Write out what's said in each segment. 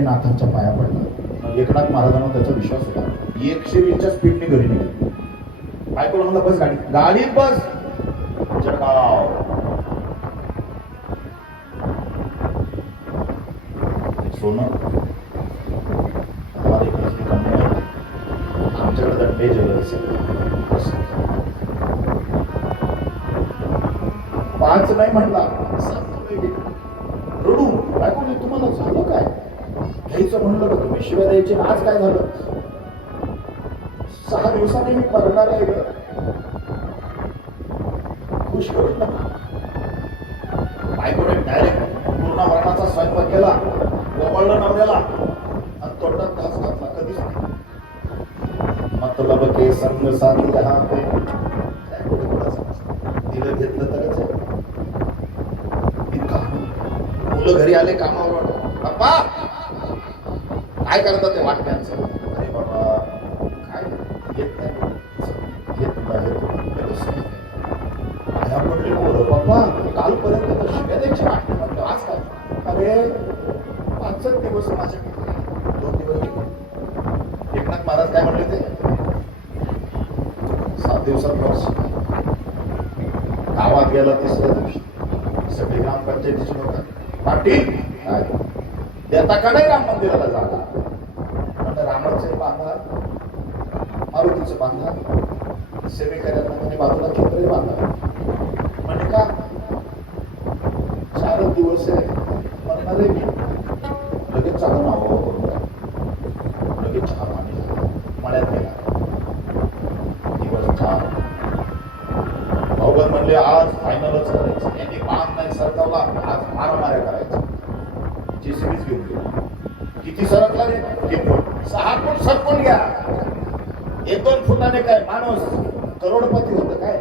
एकनाथाने नाथांच्या पाया पडला. एकनाथ महाराजांना त्याचा विश्वास होता. 120च्या स्पीडने घरी निघाले. बायकोला म्हणलं बस गाडीत बस. जळगाव सोनं आमच्याकडे दंडे ज्वेलर्स 5 नाही म्हटला, 7 रडू. बायको तुम्हाला झालं काय? घ्यायचं म्हणलं का तुम्ही शिवाय द्यायचे. आज काय झालं? 6 दिवसांनी मी मरणार आहे ग. खुश करून बायकोने डायरेक्ट पूर्ण वर्णाचा स्वयंपाक केला, ओवाळलं नवऱ्याला आणि तोंडात घास घातला. कधीच मतलब के संग साथी यहाँ पे दिलं घेतलं तरच आहे. मुलं घरी आले कामावर, बाप्पा काय करतात ते वाटण्यांचं? अरे बाबा काय येत नाही, पाया पडले बोल बाप्पा. कालपर्यंत तर शिव्या द्यायची वाटणी म्हणतो, आज काय? अरे 5 दिवस माझ्याकडे 2 दिवस. एकनाथ महाराज काय म्हणले ते 7 दिवसात वर्ष. गावात गेला 3ऱ्या दिवशी सगळी ग्रामपंचायतीची लोक पाटील देता का नाही राम मंदिराला जागा? म्हणजे रामाचे बांधा, मारुतीचं बांधा, सेवेकऱ्यांना म्हणजे बाजूला चित्र बांधा. म्हणजे का 4 दिवस आहे म्हणणार मी लगेच चहा नाव करून लगेच चहा पाणी मळ्यात गेला. दिवस 4 भाऊबंद म्हणले आज फायनलच करायचं. यांनी बांध नाही सरकवला, आज मारामाऱ्या करायचं. जेसीबीच घेऊन गेला. किती सरकला रे? 1 फूट. 6 फूट सरकून घ्या. 1-2 फुटाने काय माणूस करोडपती होत काय?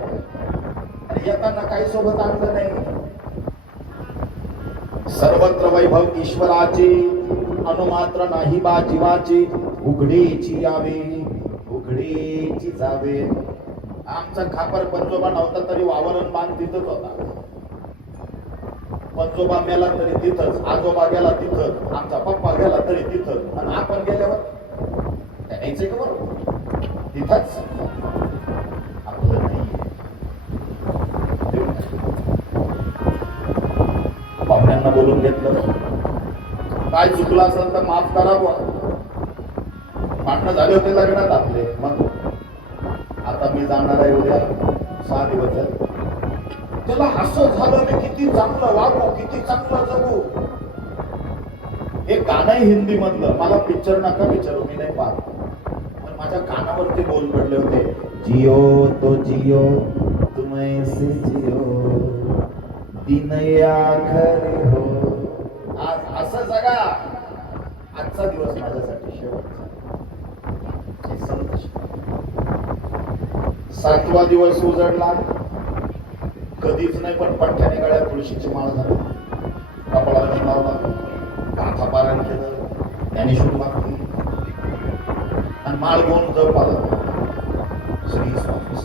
आणि येताना काही सोबत आणलं नाही. सर्वत्र वैभव ईश्वराची, अनुमात्र नाही बा जीवाची. उघडीची यावे, उघडीची जावे. आमचा खापर पंजोबा नव्हता तरी वावरण बांध तिथंच होता. पंजोबा मेला तरी तिथंच, आजोबा गेला तिथंच, आमचा पप्पा गेला तरी तिथंच. आणि आपण गेल्यावर यायचंय का बरोबर तिथंच आपलं नाही. पाहुण्यांना बोलून घेतलं, काय चुकलं असेल तर माफ करावं. भांडणं झाले होते लग्नात आपले. मग आता मी जाणार आहे उद्या 6 दिवस झाले. त्याला असं झालं मी किती चांगलं वागू, किती चांगलं जगू. हे गाणं हिंदी मधलं, मला पिक्चर नका विचारू, मी नाही पाहत. पण माझ्या कानावरती बोल पडले होते, जियो तो जियो तुम ऐसे जियो दिन आखरी हो. आज असं जगा. आजचा दिवस माझ्यासाठी शेवटचा. 7वा दिवस उजडला. कधीच नाही पण पठ्ठ्याने गळ्यात तुळशीची माळ झाली, कपाळाला लावला, गाथा पारायण केलं, ज्ञानेश्वरी मागली आणि माळ घेऊन जप आला. श्री स्वामी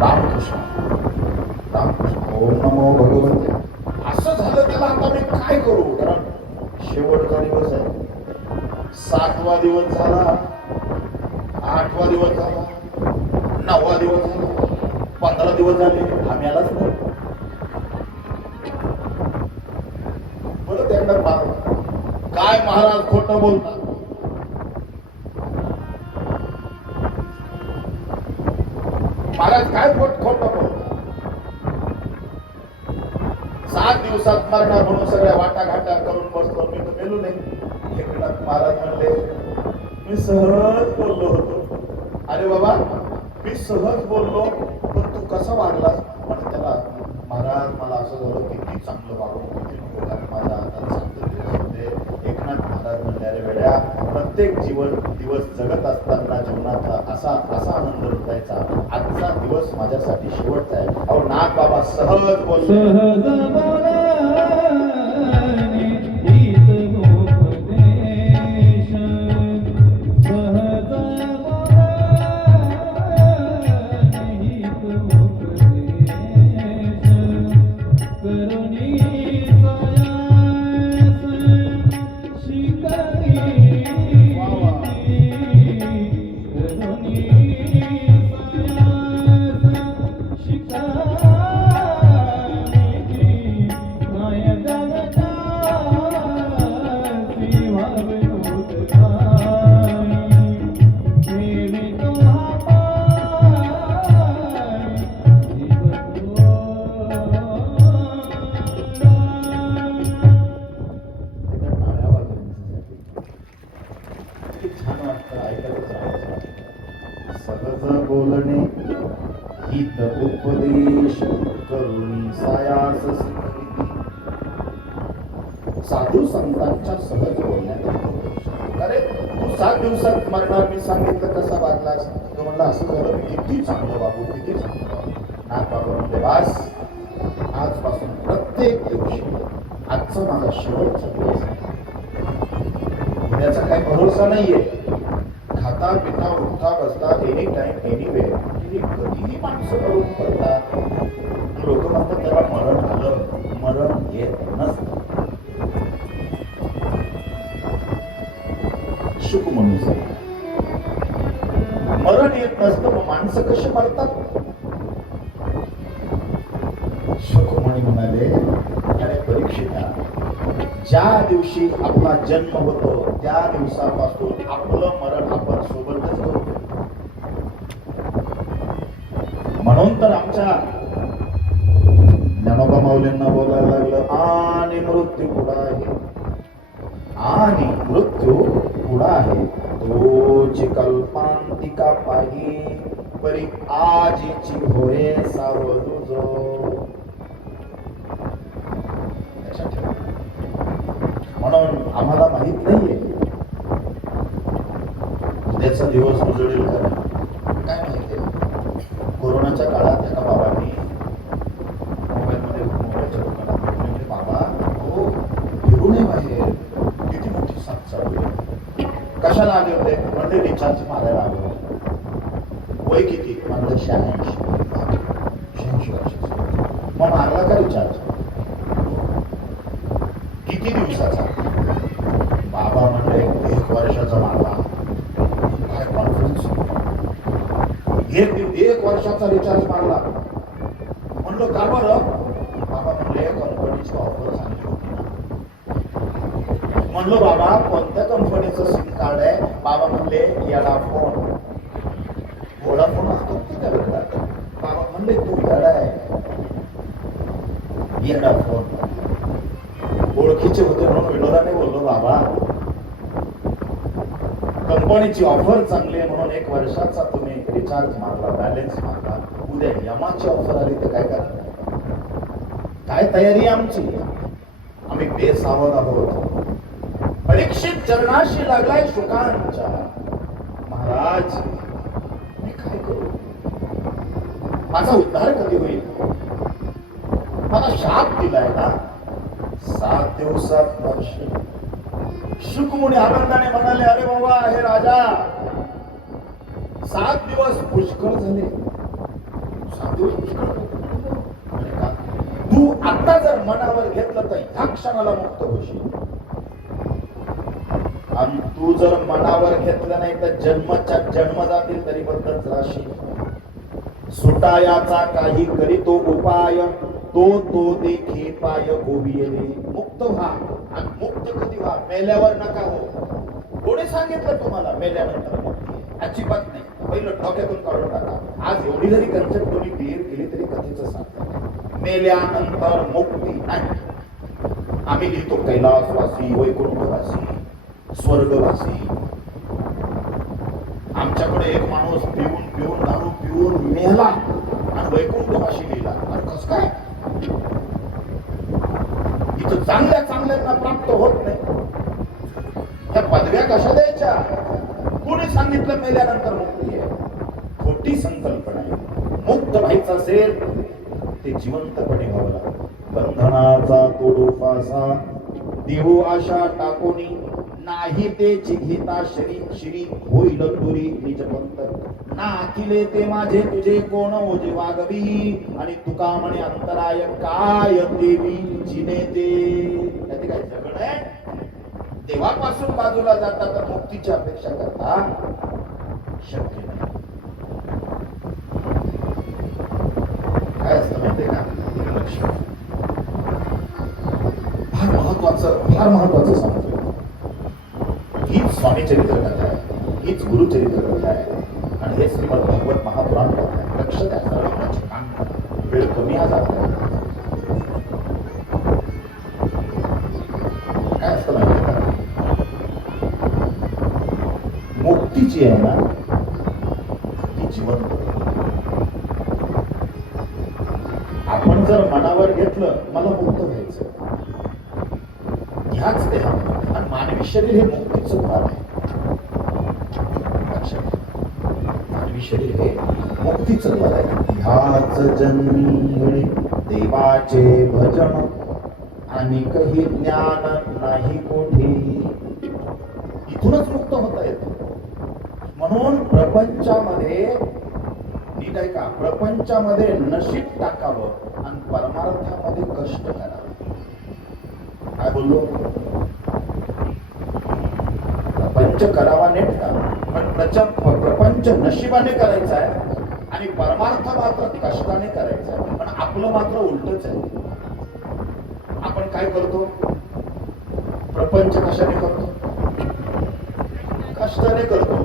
रामकृष्ण रामकृष्ण ओम नमो भगवते. असं झालं त्याला आता मी काय करू? कारण शेवटचा दिवस आहे. 7वा दिवस झाला, 8वा दिवस झाला, 9वा दिवस झाला, 15 दिवस झाले, आम्ही आलाच नाही. बरं त्यांना काय महाराज खोटं बोलतात. महाराज काय खोटं बोलतात. 7 दिवसात मरणार म्हणून सगळ्या वाटाघाटा करून बसलो. मी तर मेलो नाही. एकनाथ महाराज म्हणले मी सहज बोललो होतो. अरे बाबा मी सहज बोललो पण तू कसा वागला? म्हणजे त्याला महाराज मला असं झालं किती चांगलं वागून किती नको माझ्या हातात सांगतो होते. एकनाथ महाराज म्हणले अरे वेड्या, प्रत्येक दिवस जगत असताना जीवनाचा असा आनंद लुटायचा. आजचा दिवस माझ्यासाठी शेवटचा आहे. अहो नाथ बाबा सहज बोलले. टाळ्या वाजवण्यासाठी किती छान वाटतं, ऐकायला छान वाटतं. सहज बोलणे हित उपदेश करुणी सायास शिकविती. साधू संतांच्या सहज बोलण्यात, अरे तू 7 दिवसात मरणार, मी सांगितलं कसा वागलास, तो म्हणला असं झालं, मी किती चांगलं वागू, किती चांगलं वागू. नाथ बाबा म्हणजे बास, आजपासून प्रत्येक दिवशी आजचा माझा शेवटचा दिवस आहे. उद्याचा काही भरोसा नाहीये. खाता पिता उठता बसता एनी टाइम एनी वे, कधीही माणसं करून पडतात. लोक म्हणतात त्याला मरण आलं, मरण येत नसतं. शुक म्हणून मरण येत नसतं, मग माणसं कशी मरतात? शुकमणी म्हणाले, अरे परीक्षिता, ज्या दिवशी आपला जन्म होतो त्या दिवसापासून आपलं मरण आपण सोबतच करतो. म्हणून तर आमच्या ज्ञानोबा माऊलींना बोलायला लागलं, आणि मृत्यू पुढा आहे, आणि मृत्यू पुढा आहे, तोची कल्पांतिका पाही परी आजीची होय सावधुजो. म्हणून आम्हाला माहित नाहीये उद्याचा दिवस उजळेल का, काय माहितीये. कोरोनाच्या काळात एका बाबांनी मोबाईलच्या दुकानात म्हणजे, बाबा हो फिरू नये बाहेर, किती मोठी साथ चालू आहे. कशाला आले होते? म्हणजे रिचार्ज मारायला आलो होतो. वय किती? म्हणलं 86 वर्षाचं. मग मारला का रिचार्ज? किती दिवसाचा? बाबा म्हणले 1 वर्षाचा मारला. काय कॉन्फरन्स? 1 वर्षाचा रिचार्ज मारला. म्हणलं का बरं? बाबा म्हणले कंपनीची ऑफर चांगली होती ना. म्हणलं बाबा कोणत्या कंपनीचं सिम कार्ड आहे? बाबा म्हणले याला फोन, वोडाफोन असतो ते का भेटतात? बाबा म्हणले तू येडा आहे, येडा फोन. ओळखीचे होते म्हणून विनोदाने बोललो, बाबा कंपनीची ऑफर चांगली आहे म्हणून 1 वर्षाचा तुम्ही रिचार्ज मारला, बॅलन्स मारला, उद्या यमाची ऑफर आली तर काय करणार? काय तयारी आमची? आम्ही बेसावध आहोत. परीक्षित चरणाशी लागलाय शुकांच्या. महाराज मी काय करू? माझा उद्धार कधी होईल? मला शाप दिलाय ना, 7 दिवसात वर्ष. शुकमुनी आनंदाने म्हणाले, अरे बाबा हे राजा, 7 दिवस पुष्कळ झाले. 7 दिवस पुष्कळ. तू आता जर मनावर घेतलं तर ह्या क्षणाला मुक्त होशील, आणि तू जर मनावर घेतलं नाही तर जन्मच्या जन्म जातील तरी बद्दल राशील. सुटायाचा काही करीतो उपाय, तो देखी पाय गोविये. मुक्त व्हा. आणि मुक्त कधी व्हा? मेल्यावर नका हो. कोणी सांगितलं तुम्हाला मेल्यानंतर मुक्ती? अजिबात नाही. पहिलं डोक्यातून काढून टाका. आज एवढी जरी कन्सेप्ट कोणी क्लिअर केली तरी कथेचं सांगतात, मेल्यानंतर मुक्ती नाही. आम्ही लिहितो कैलासवासी, वैकुंठवासी, स्वर्गवासी. आमच्याकडे एक माणूस पिऊन दारू पिऊन मेला आणि वैकुंठवासी लिहिला. अरे कसं काय? इथं चांगल्यांना प्राप्त होत नाही. त्या पदव्या कशा द्यायच्या? कोणी सांगितलं मेल्यानंतर मुक्ती आहे? खोटी संकल्पना आहे. मुक्त व्हायचं असेल ते जिवंतपणे व्हावं लागतं. बंधनाचा तोडू फासा देऊ आशा टाकोनी, नाही ते चिघिता श्री होईल तुरी निजपंत. ना अखिले ते माझे तुझे कोण ओझे वागवी, आणि तुका म्हणे अंतराय काय देवी जिने ते. काय जगण आहे? देवापासून बाजूला जाता तर मुक्तीची अपेक्षा करता शक्य नाही. महत्वाचं फार महत्वाचं सांगतो. हीच स्वामी चरित्र कथा आहे, हीच गुरुचरित्र कथा आहे आणि हे श्रीमद भागवत महापुराण कथा आहे. लक्ष द्या, सर्वांचे काम करा. वेळ कमी आज आपल्याला. काय असतं माहिती का, मुक्ती जी आहे ना ती जिवंत. आपण जर मनावर घेतलं मला मुक्त व्हायचं, ह्याच देहामध्ये, आणि मानवी शरीर हे मुक्तीचं द्वार आहे. मानवी शरीर हे मुक्तीचं द्वार आहे. ह्याच जन्मी देवाचे भजन आणि काही ज्ञान नाही कोठे. इथूनच मुक्त होता येतं. म्हणून प्रपंचामध्ये नीट आहे का, प्रपंचामध्ये नशीब टाकावं आणि परमार्थामध्ये कष्ट करावं. काय बोललो, प्रपंच करावा नीट का, पण प्रपंच नशिबाने करायचा आहे आणि परमार्थ मात्र कष्टाने करायचा आहे. पण आपलं मात्र उलटच आहे. आपण काय करतो, प्रपंच कशाने करतो, कष्टाने करतो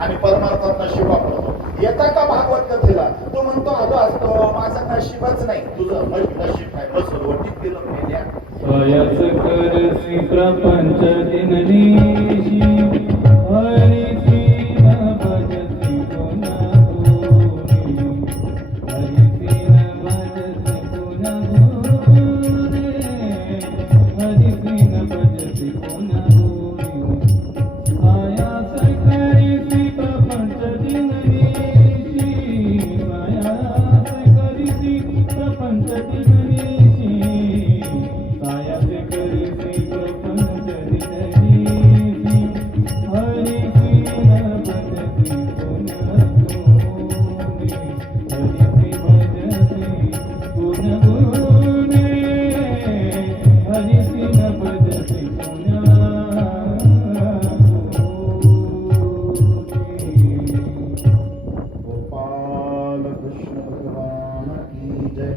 आणि परमार्थात नशीब वापरतो. येता का भागवत कथेला, तो म्हणतो अगं असतो माझं नशीबच नाही. तुझं नशीब काय, बस वटीत गेलं मेल्या. प्रपंच दिननीशी हरिसी न भजती पुन्हा भूमी, हरिसी न भजती पुन्हा भूमी, हरिसी न भजती पुन्हा भूमी. आयास करिसी प्रपंच दिननीशी, आयास करिसी प्रपंच दिननीशी, आयास करिसी प्रपंच दिननीशी, हरिसी न भजती पुन्हा भूमी, हरिसी भजती पुन्हा भूमी, हरिसी न भजती पुन्हा गोपाल कृष्ण भगवान की जय.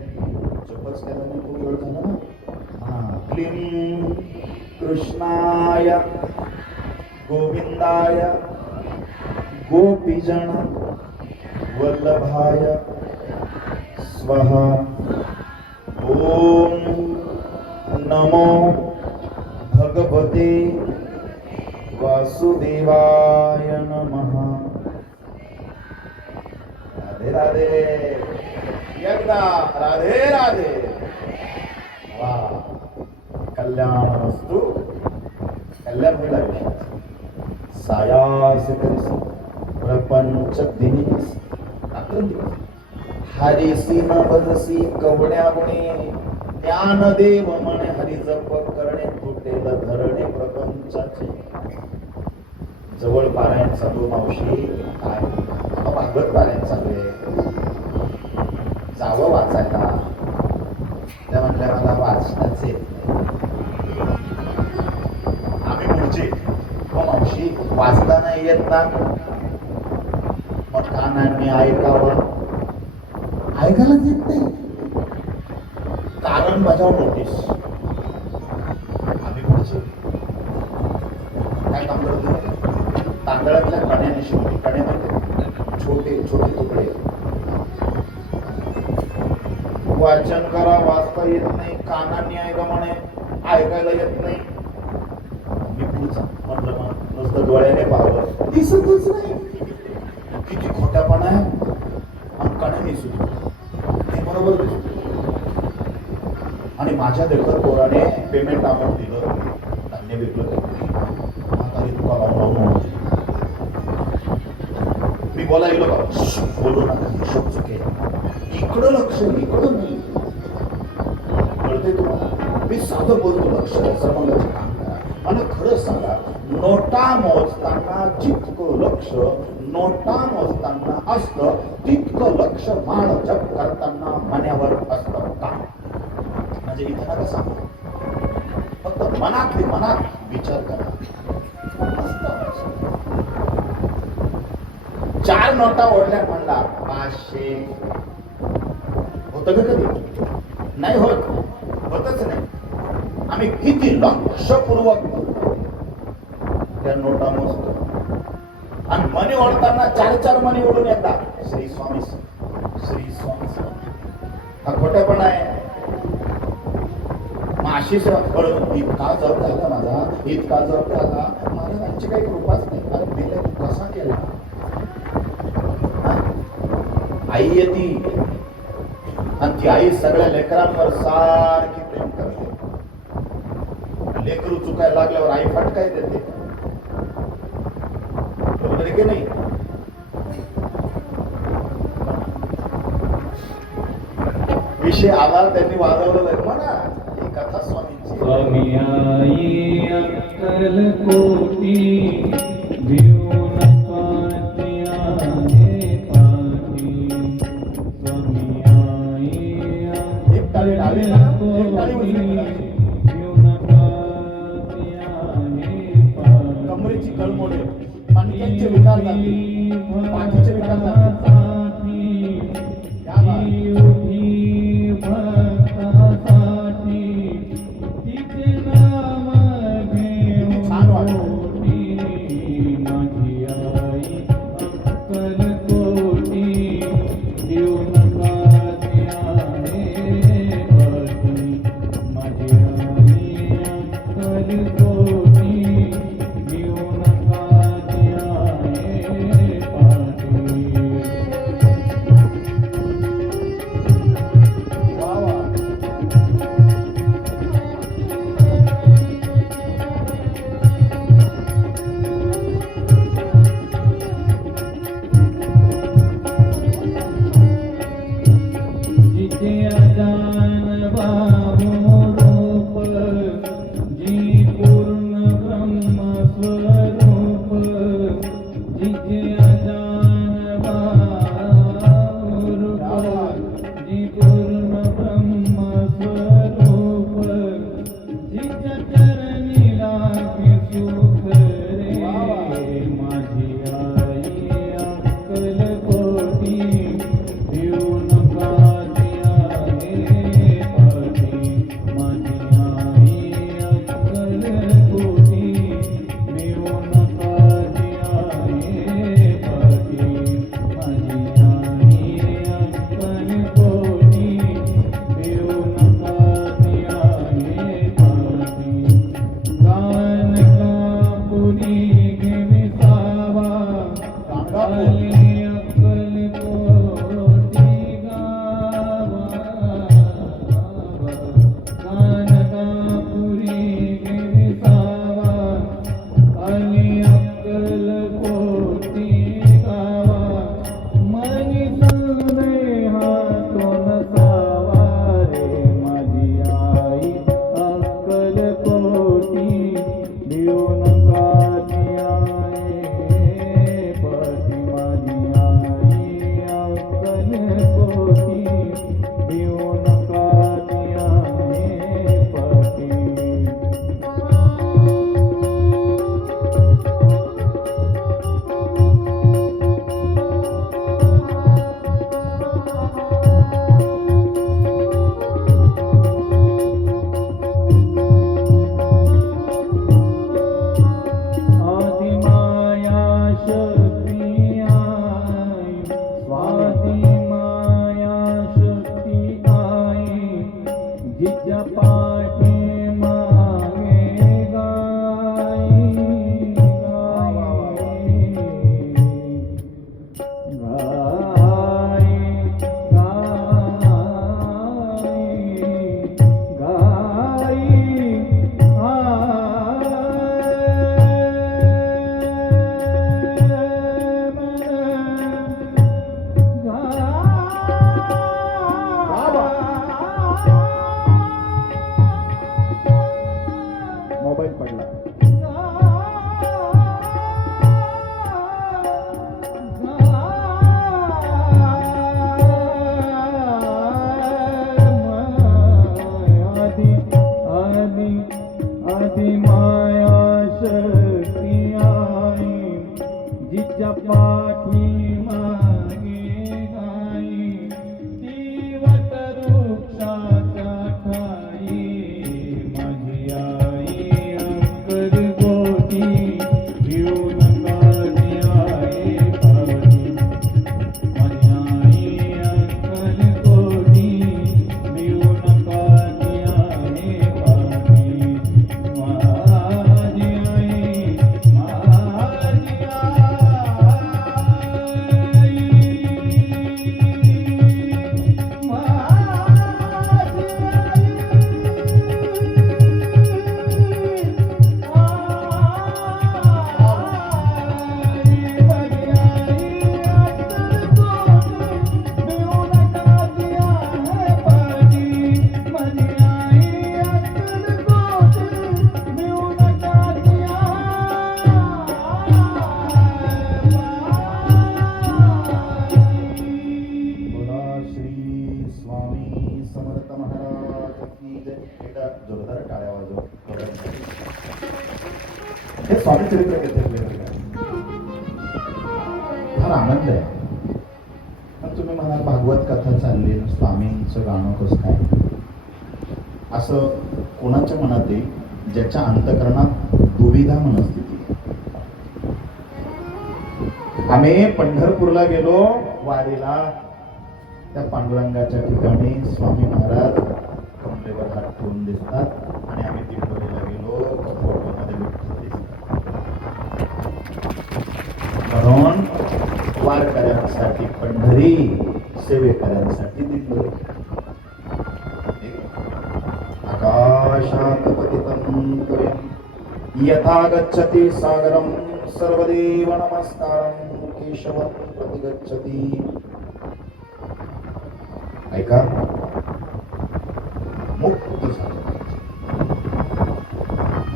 जपच केल्याने खूप वेळ झाला ना. क्लीं कृष्णाय गोविंदाय गोपीजन वल्लभाय स्वाहा. ओम नमो भगवते वासुदेवाय नमः. राधे राधे, एकदा राधे राधे. वा, कल्याण वस्तू कल्याण होईल आयुष्यात. सायास करिसी प्रपंच दिनीस, रात्रंदिवस हरिसी न भजसी कवड्या गुणे. ज्ञानदेव म्हणे हरिजप करणे तुटेल धरणे प्रपंचाचे. जवळ पारायण चालू मावशी, काय भागवत पारायण चालू आहे, जावं वाचायला. त्या म्हटल्या मला वाचताच येत नाही. आम्ही पुढचे, हो मावशी वाचता नाही येत ना, मग कानांनी ऐकावं. ऐकायला येत नाही, कारण बजाव नोटीस. आम्ही पुढचे काय काम करतो, तांदळातल्या कण्याने शिवली. कण्या माहिती, छोटे छोटे तुकडे. वाचन करा, वाचता येत नाही, कानांनी ऐका म्हणे, ऐकायला येत नाही. मी पुढचा म्हटलं मग नुसतं डोळ्याने पाहावं, दिसतच नाही. किती खोट्यापणा आहे. आणि कण्याने सुरू हे बरोबर दिसत. आणि माझ्या देखत पोराने पेमेंट आपण दिलं, धान्य विकलं. आता इतका लावून मी बोला गेलो का, बोलू नका, हिशोब चुके. इकडं लक्ष, इकडं नाही. कळते तुम्हाला, मी साधं बोलतो, लक्ष सर्वांगाचे काम करा. मला खरंच सांगा, नोटा मोजताना जितकं लक्ष नोटा मोजताना असतं तितकं लक्ष माळ जप करताना मनावर असतं का? म्हणजे इथं नका सांगू, फक्त मनात विचार करा. 4 नोटा ओढल्या म्हणला 500 होतं का कधी? नाही होत, होतच नाही. आम्ही आम्ही किती लक्षपूर्वक त्या नोटा मोजतो आणि मनी ओढताना 4-4 मनी ओढून येतात. श्री स्वामी श्री स्वामी हा खोटेपणा आहे. मग अशी इतका जप झाला माझा, इतका जप झाला, महाराजांची काही कृपाच नाही. अरे मेले कसा केला? आई येते आणि ती आई सगळ्या लेकरांवर सारखी प्रेम करते. लेकरू चुकायला लागल्यावर आई फटकाय देते. बरोबर आहे की नाही? विषय आला त्यांनी वाजवलं म्हणा ही कथा स्वामींची. स्वामी आई अक्कल कोटी भिवून पातिया हे पाती. स्वामी आई एक टाळी डावी अक्कल म्हणा, एक टाळी कोटी उजवी म्हणायची. भिवून पातिया हे पाती. कमरेची कळमोडे मणक्यांचे विकार जातील, पाठीचे विकार जातील. या बात. किती छान वाटतं. वा वा. जिथे अजान बाहू रूप जी पूर्ण ब्रह्म स्वरूप. जिथे अजान बाहू रूप जी पूर्ण ब्रह्म स्वरूप. जिच्या चरणी लागे सुख रे. माझी आई अक्कल कोटी भिवून पातिया हे पाती. माझी की जे एकदा जोरदार टाळ्या वाजव. हे स्वामी चरित्र घेतलं फार आनंद आहे. पण तुम्ही म्हणाल भागवत कथा चालली स्वामींचं गाणं कसं काय, असं कोणाच्या मनात येईल ज्याच्या अंतकरणात दुविधा मनस्थिती. आम्ही पंढरपूरला गेलो वारीला, त्या पांडुरंगाच्या ठिकाणी स्वामी महाराज कमलेवर हात ठेवून दिसतात आणि आम्ही दिंडोरीला गेलो तर फोटोमध्ये विठ्ठल दिसतात. म्हणून वारकऱ्यांसाठी पंढरी, सेवेकऱ्यांसाठी दिंडोरी. आकाशात पतितं त्वयं यथा गच्छति सागरं सर्वदेव नमस्कारं केशवं प्रतिगच्छति. ऐका, मुक्त झालो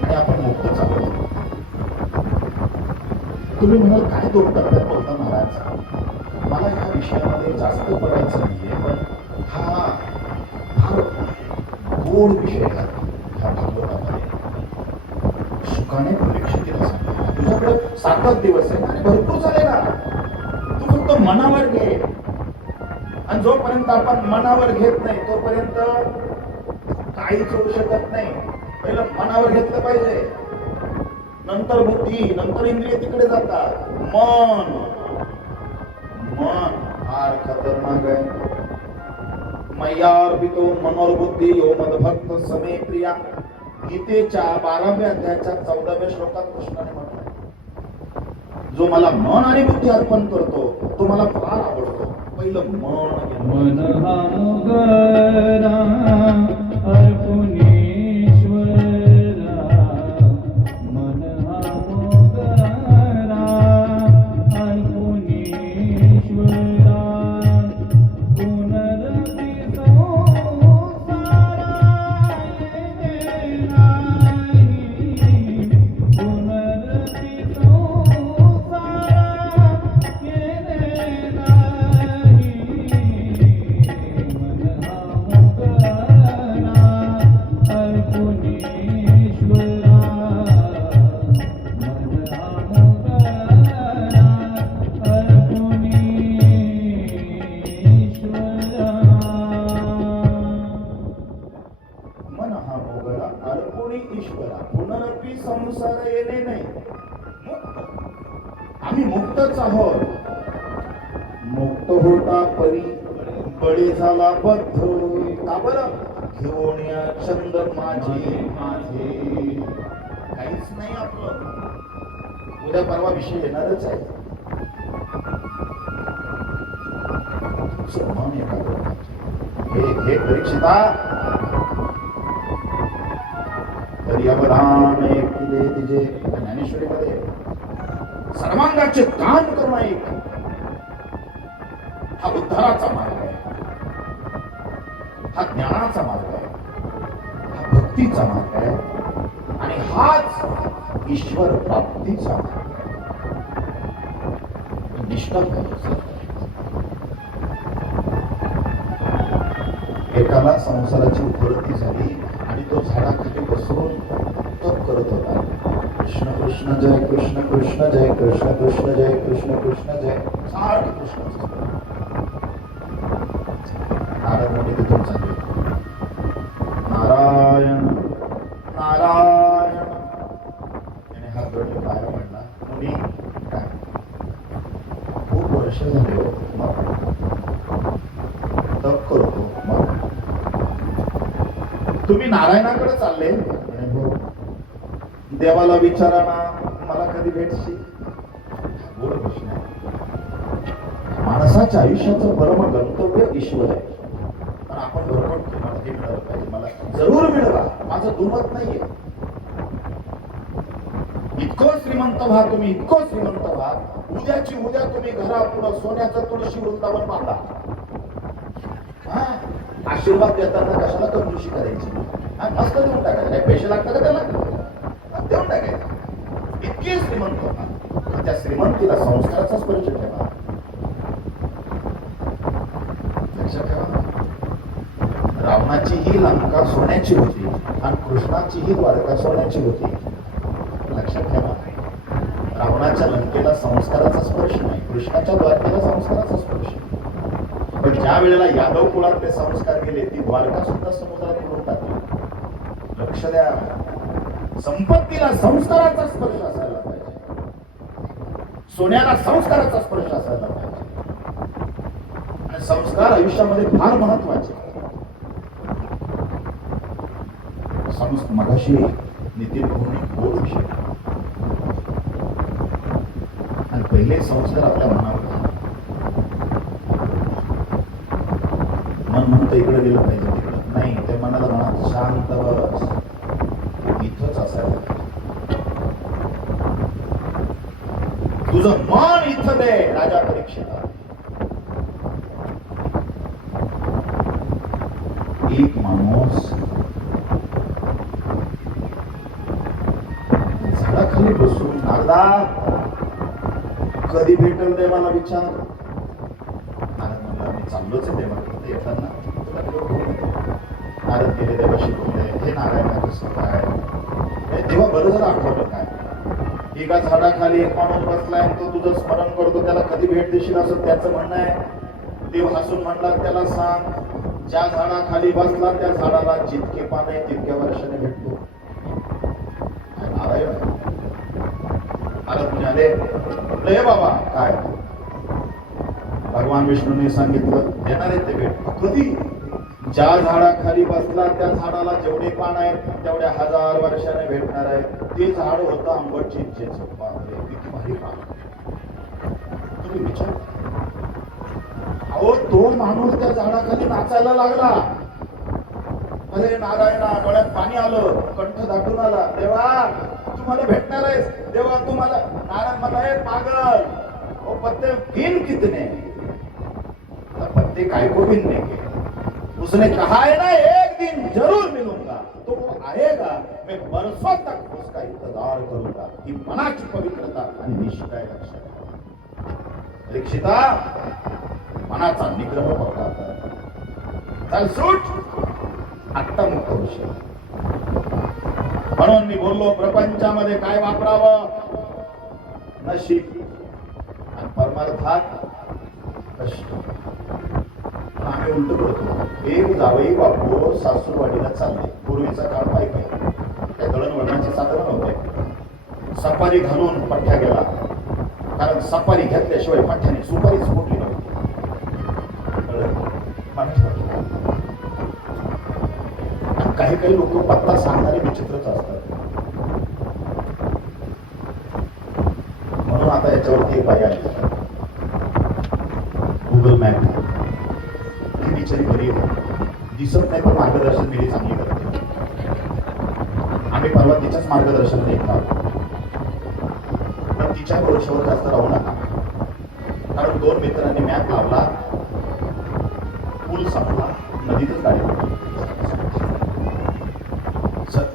आणि आपण मुक्त झालो. तुम्ही म्हणाल काय दोन टप्प्यात बोलता महाराज, मला ह्या विषयामध्ये जास्त पडायचं नाहीये, पण हा फार गोड विषय आहे ह्या भागवतामध्ये. सुखाने परीक्षितीला सांगितलं तुझ्याकडे 7 दिवस आहे आणि भरपूर झाले ना, तू फक्त मनावर घे. आणि जोपर्यंत आपण मनावर घेत नाही तोपर्यंत काहीच होऊ शकत नाही. पहिलं मनावर घेतलं पाहिजे, नंतर बुद्धी, नंतर इंद्रिय तिकडे जातात. मन फार खतरनाक आहे. मय्यार्पितो मनोर्बुद्धी यो मदभक्त समे प्रिया. गीतेच्या 12व्या अध्यायाच्या 14व्या श्लोकात कृष्णाने म्हटलंय, जो मला मन आणि बुद्धी अर्पण करतो तो मला फार आवडतो. पहिलं मन हा मुगरा अर्पुनीश्वरा, मन हा मुगरा अर्पुनीश्वरा, पुनरपि संसारा येणे नाही, पुनरपि संसारा येणे नाही. मन हा मुगरा अर्पुनीश्वरा, मन हा मुगरा अर्पुनीश्वरा. मन हा भोगला अर्पुणी ईश्वरा, पुनरपी संसार येणे नाही. आम्ही मुक्तच आहोत. मुक्त होता परी बळी झाला बद्ध. का बरं? घेऊन या छंद माझे काहीच नाही आपलं. उद्या परवा विषय येणारच आहे. तुमचं मन एकाग्र पाहिजे. हे परीक्षिता, तर यवदान एक दिले तिचे ज्ञानेश्वरीमध्ये सर्वांगाचे काम करणं एक हा उद्धाराचा मार्ग आहे, हा ज्ञानाचा मार्ग आहे, हा भक्तीचा मार्ग आहे आणि हाच ईश्वर प्राप्तीचा मार्ग आहे. निष्ठा करायची. एकाला संसाराची उपलब्धी झाली आणि तो झाडाखाली बसून तप करत होता. कृष्ण कृष्ण जय कृष्ण कृष्ण जय कृष्ण कृष्ण जय कृष्ण कृष्ण जय. साठ कृष्ण नारद मुनी तिथून सांगितलं, नारायण नारायण. आणि हा जोडले पाया पडला. मुनी काय खूप वर्ष झाले हो, मग तप करतो, मग तुम्ही नारायणाकडे चालले. देवाला विचारा ना, मला कधी भेटशील. गोड प्रश्न आहे. माणसाच्या आयुष्याचं परम गंतव्य ईश्वर आहे. पण आपण बरोबर मला हे मिळालं पाहिजे, मला जरूर मिळवा, माझं दुमत नाहीये. इतकं श्रीमंत व्हा तुम्ही, इतकं श्रीमंत व्हा, उद्याची उद्या तुम्ही घरापुढं सोन्याचं तुळशी वृंदावन बांधा. आशीर्वाद देताना कशाला कंजूशी करायची? मस्त देऊन टाकायचं. काही पैसे लागतात का त्याला? देऊन टाकायचं. इतकी श्रीमंत होता, त्या श्रीमंतीला संस्काराचाच परिचय ठेवा. लक्षात ठेवा, रावणा रावणाची ही लंका सोन्याची होती आणि कृष्णाची ही द्वारका सोन्याची होती. लक्षात ठेवा, रावणाच्या लंकेला संस्काराचा स्पर्श नाही, कृष्णाच्या द्वारकेला संस्काराचा स्पर्श. पण ज्या वेळेला यादव कुळात ते संस्कार केले, ती द्वारका सुद्धा समुद्रात बुडून टाकली. लक्ष द्या, संपत्तीला संस्काराचा स्पर्श असायला पाहिजे, सोन्याला संस्काराचा स्पर्श असायला पाहिजे. आणि संस्कार आयुष्यामध्ये फार महत्वाचे. मगाशी नितीन भाऊंनी बोल विषय आणि पहिले संस्कार आपल्या मनावर. मन म्हणतं इकडे गेलं पाहिजे, तिकडे नाही, ते मनाला म्हणा शांत बस, इथंच असायला. तुझं मन इथं दे राजा परीक्षेला. एक माणूस झाडाखाली बसून नारदा कधी भेटेल देवाला विचार. नारद म्हणला मी चाललोच आहे देवाकडे, येताना तुला देव घेऊन येतो. नारद गेले, देवाशी बोलले, हे नारायण कसं काय. तेव्हा बरं जर आठवलं काय, एका झाडाखाली एक माणूस बसलाय, तो तुझं स्मरण करतो, त्याला कधी भेट देशील असं त्याचं म्हणणं आहे. देव हसून म्हणला, त्याला सांग, ज्या झाडाखाली बसला त्या झाडाला जितके पान आहे तितक्या वर्षाने भेटतो. नारायण नारद म्हणाले, हे बाबा काय, भगवान विष्णूने सांगितलं देणार आहे ते भेट. कधी, ज्या झाडाखाली बसला त्या झाडाला जेवढे पान आहेत तेवढ्या 1000 वर्षाने भेटणार आहे. ते झाड होतं आंबट चिंचेचं. बापरे, किती भारी पान. तुम्ही विचार, अहो तो माणूस त्या झाडाखाली नाचायला लागला. अरे नारायणा, डोळ्यात पाणी आलं, कंठ दाटून आला. देवा तुम्हाला भेटणार आहेस, देवा तुम्हाला. नारायण मला हे पागल, वो पत्ते गिन कितने, पत्ते काय को गिनने के. उसने कहा है ना एक दिन जरूर मिलूंगा, तो वो आएगा, मैं बरसों तक उसका इंतजार करूंगा. ही मनाची पवित्रता आणि निष्ठा आहे. लक्षात परीक्षिता, मनाचा निग्रह पकडा. चल सूट, आत्ता मुक्त विषय. म्हणून मी बोललो, प्रपंचामध्ये काय वापरावं, नशीब आणि परमार्थात कष्ट. आम्ही उलट करतो. एक जावई बापू सासूरवाडीला चालले. पूर्वीचा काळ पाहिजे, त्या दळणवळणाचे साधन नव्हते. सफारी घालून पठ्ठ्या गेला, कारण सफारी घेतल्याशिवाय पठ्ठ्याने सुपारीच फुटली नव्हती. काही काही लोक पत्ता सांगणारे विचित्रच असतात. म्हणून आता याच्यावरती एक बाई आली, गुगल मॅप. ती बिचारी बरी दिसत नाही, पण मार्गदर्शन मिळी चांगली करते. आम्ही परवा तिच्याच मार्गदर्शनाने येणार, पण तिच्या भरोशावर जास्त राहू नका. कारण 2 मित्रांनी मॅप लावला, पूल संपला, नदीतच गाडी.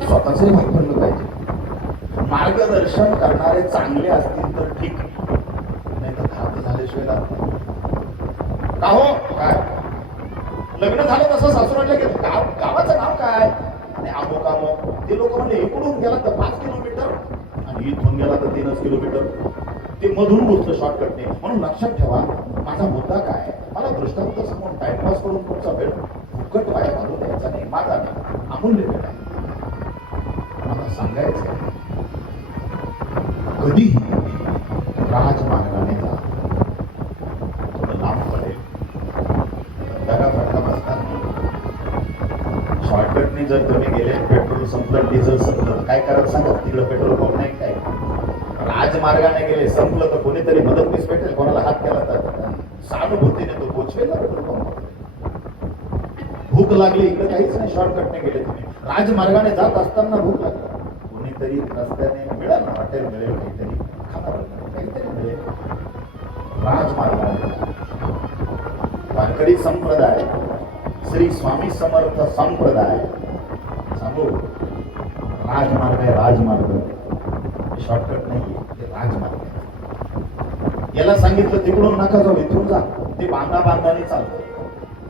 स्वतःच वापरलं पाहिजे. मार्गदर्शन करणारे चांगले असतील तर ठीक, नाही तर खात झाल्याशिवाय का हो. काय लग्न झालं तसं सासूरवाडीला गेलं, गावाचं नाव काय, आणि अमुक अमुक. ते लोक म्हणजे इकडून गेला तर 5 किलोमीटर आणि इथून गेला तर 3 किलोमीटर. ते मधून घुसलं शॉर्टकटने. म्हणून लक्षात ठेवा, माझा मुद्दा काय, मला दृष्टांत समोर टाइमपास करून तुमचा वेळ फुकट वाया घालून द्यायचा नाही. माझा अमूल्य वेळ आहे. मला सांगायचं, कधी राजमार्गाने जा, थोडं लांब पडेल, दगाफटका बसणार नाही. शॉर्टकटने जर तुम्ही गेले, पेट्रोल संपलं, डिझेल संपलं, काय करायचं सांगा. तिकडं पेट्रोल पंप नाही काय. राजमार्गाने गेले, संपलं तर कोणीतरी मदतनीस भेटेल, कोणाला हात केला तर सहानुभूतीने तो पोचवेल ना पेट्रोल पंप. भूक लागली, इकडे काहीच नाही, शॉर्टकटने गेले तुम्ही. राजमार्गाने जात असताना भूक लागली, कोणीतरी रस्त्याने मिळेल ना, हॉटेल मिळेल, काहीतरी खाणार काहीतरी मिळेल. राजमार्गाने वारकरी संप्रदाय, श्री स्वामी समर्थ संप्रदाय सांगू, राजमार्ग आहे. राजमार्ग शॉर्टकट नाही, ते राजमार्ग आहे. याला सांगितलं तिकडून नका जाऊ, इथून जा. ते बांधाने चालतं.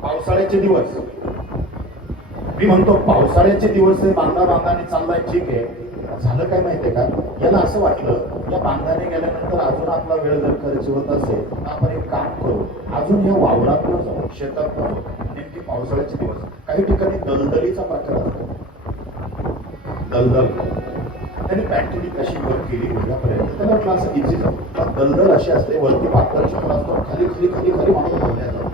पावसाळ्याचे दिवस मी म्हणतो पावसाळ्याचे दिवस आहे, बांधाने चाललाय, ठीक आहे. झालं काय माहितीये का, याला असं वाटलं या बांधाने गेल्यानंतर अजून आपला वेळ जर खर्च होत असेल तर आपण एक काम करू, अजून या वावरात न जाऊ, शेतात जाऊ. नेमकी पावसाळ्याचे दिवस, काही ठिकाणी दलदलीचा प्रकार असतो. दलदल त्याने पॅन्ट थोडी कशी वर केली उद्यापर्यंत त्याला वाटलं असं इझी जाऊ, पण दलदल अशी असते, वरती पातळ चिखल असतो, खाली खाली खाली खाली माणूस बोलण्यात जातो.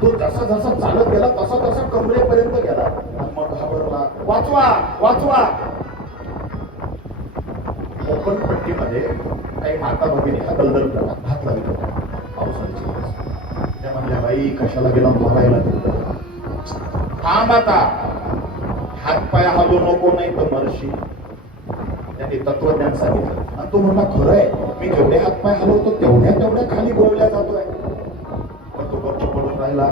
तो जसा जसा चालत गेला तसा तसा कमरेपर्यंत गेला आणि मग घाबरला, वाचवा वाचवा. कोकण पट्टीमध्ये काही माता भगिनी हा दलदल प्रकार भात लावित होत्या पावसाळ्याची दिवस. त्या म्हणल्या, बाई कशाला गेला मरायला तिकडे, थांब आता, हातपाय हलू नको नाही तर मरशी. त्यांनी तत्वज्ञान सांगितलं आणि तो म्हणला, खरं आहे, मी जेवढे हातपाय हलवतो तेवढ्या खाली गोवल्या जातोय. पण तो गप्प पडून राहिला.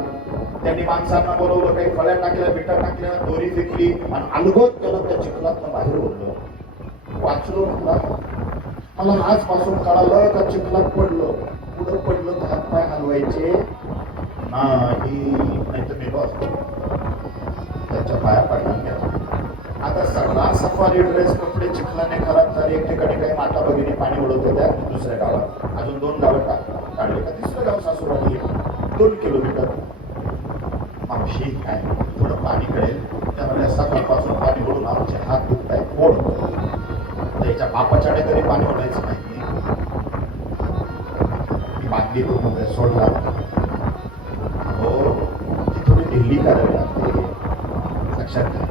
त्यांनी माणसांना बोलवलं, काही फळ्या टाकल्या, बिटा टाकल्या, दोरी फेकली आणि अलगोत त्याला त्या चिखलातनं बाहेर ओढलं. वाचलो म्हणला, मला आजपासून कळालं का चिखलात पडलं, पुढं पडलं तर हातपाय हलवायचे नाही, नाही तर मी बस त्याच्या पाया पडणार. आता सगळा सफारी ड्रेस, कपडे चिखलाने खराब झाले. एक ठिकाणी काही माता भगिनी पाणी ओढत होत्या दुसऱ्या गावात, अजून 2 गावं काढले का तिसरं गाव सासूबाई 2 किलोमीटर. मावशी काय थोडं पाणी कळेल, त्यामुळे सकाळपासून पाणी ओढून आमचे हात दुखताय, ओढ. त्याच्या बापाच्याकडे तरी पाणी ओढायचं माहिती नाही. ती बादली करून सोडला. हो, ती थोडी ढिल्ली करावी लागते, लक्षात घ्या.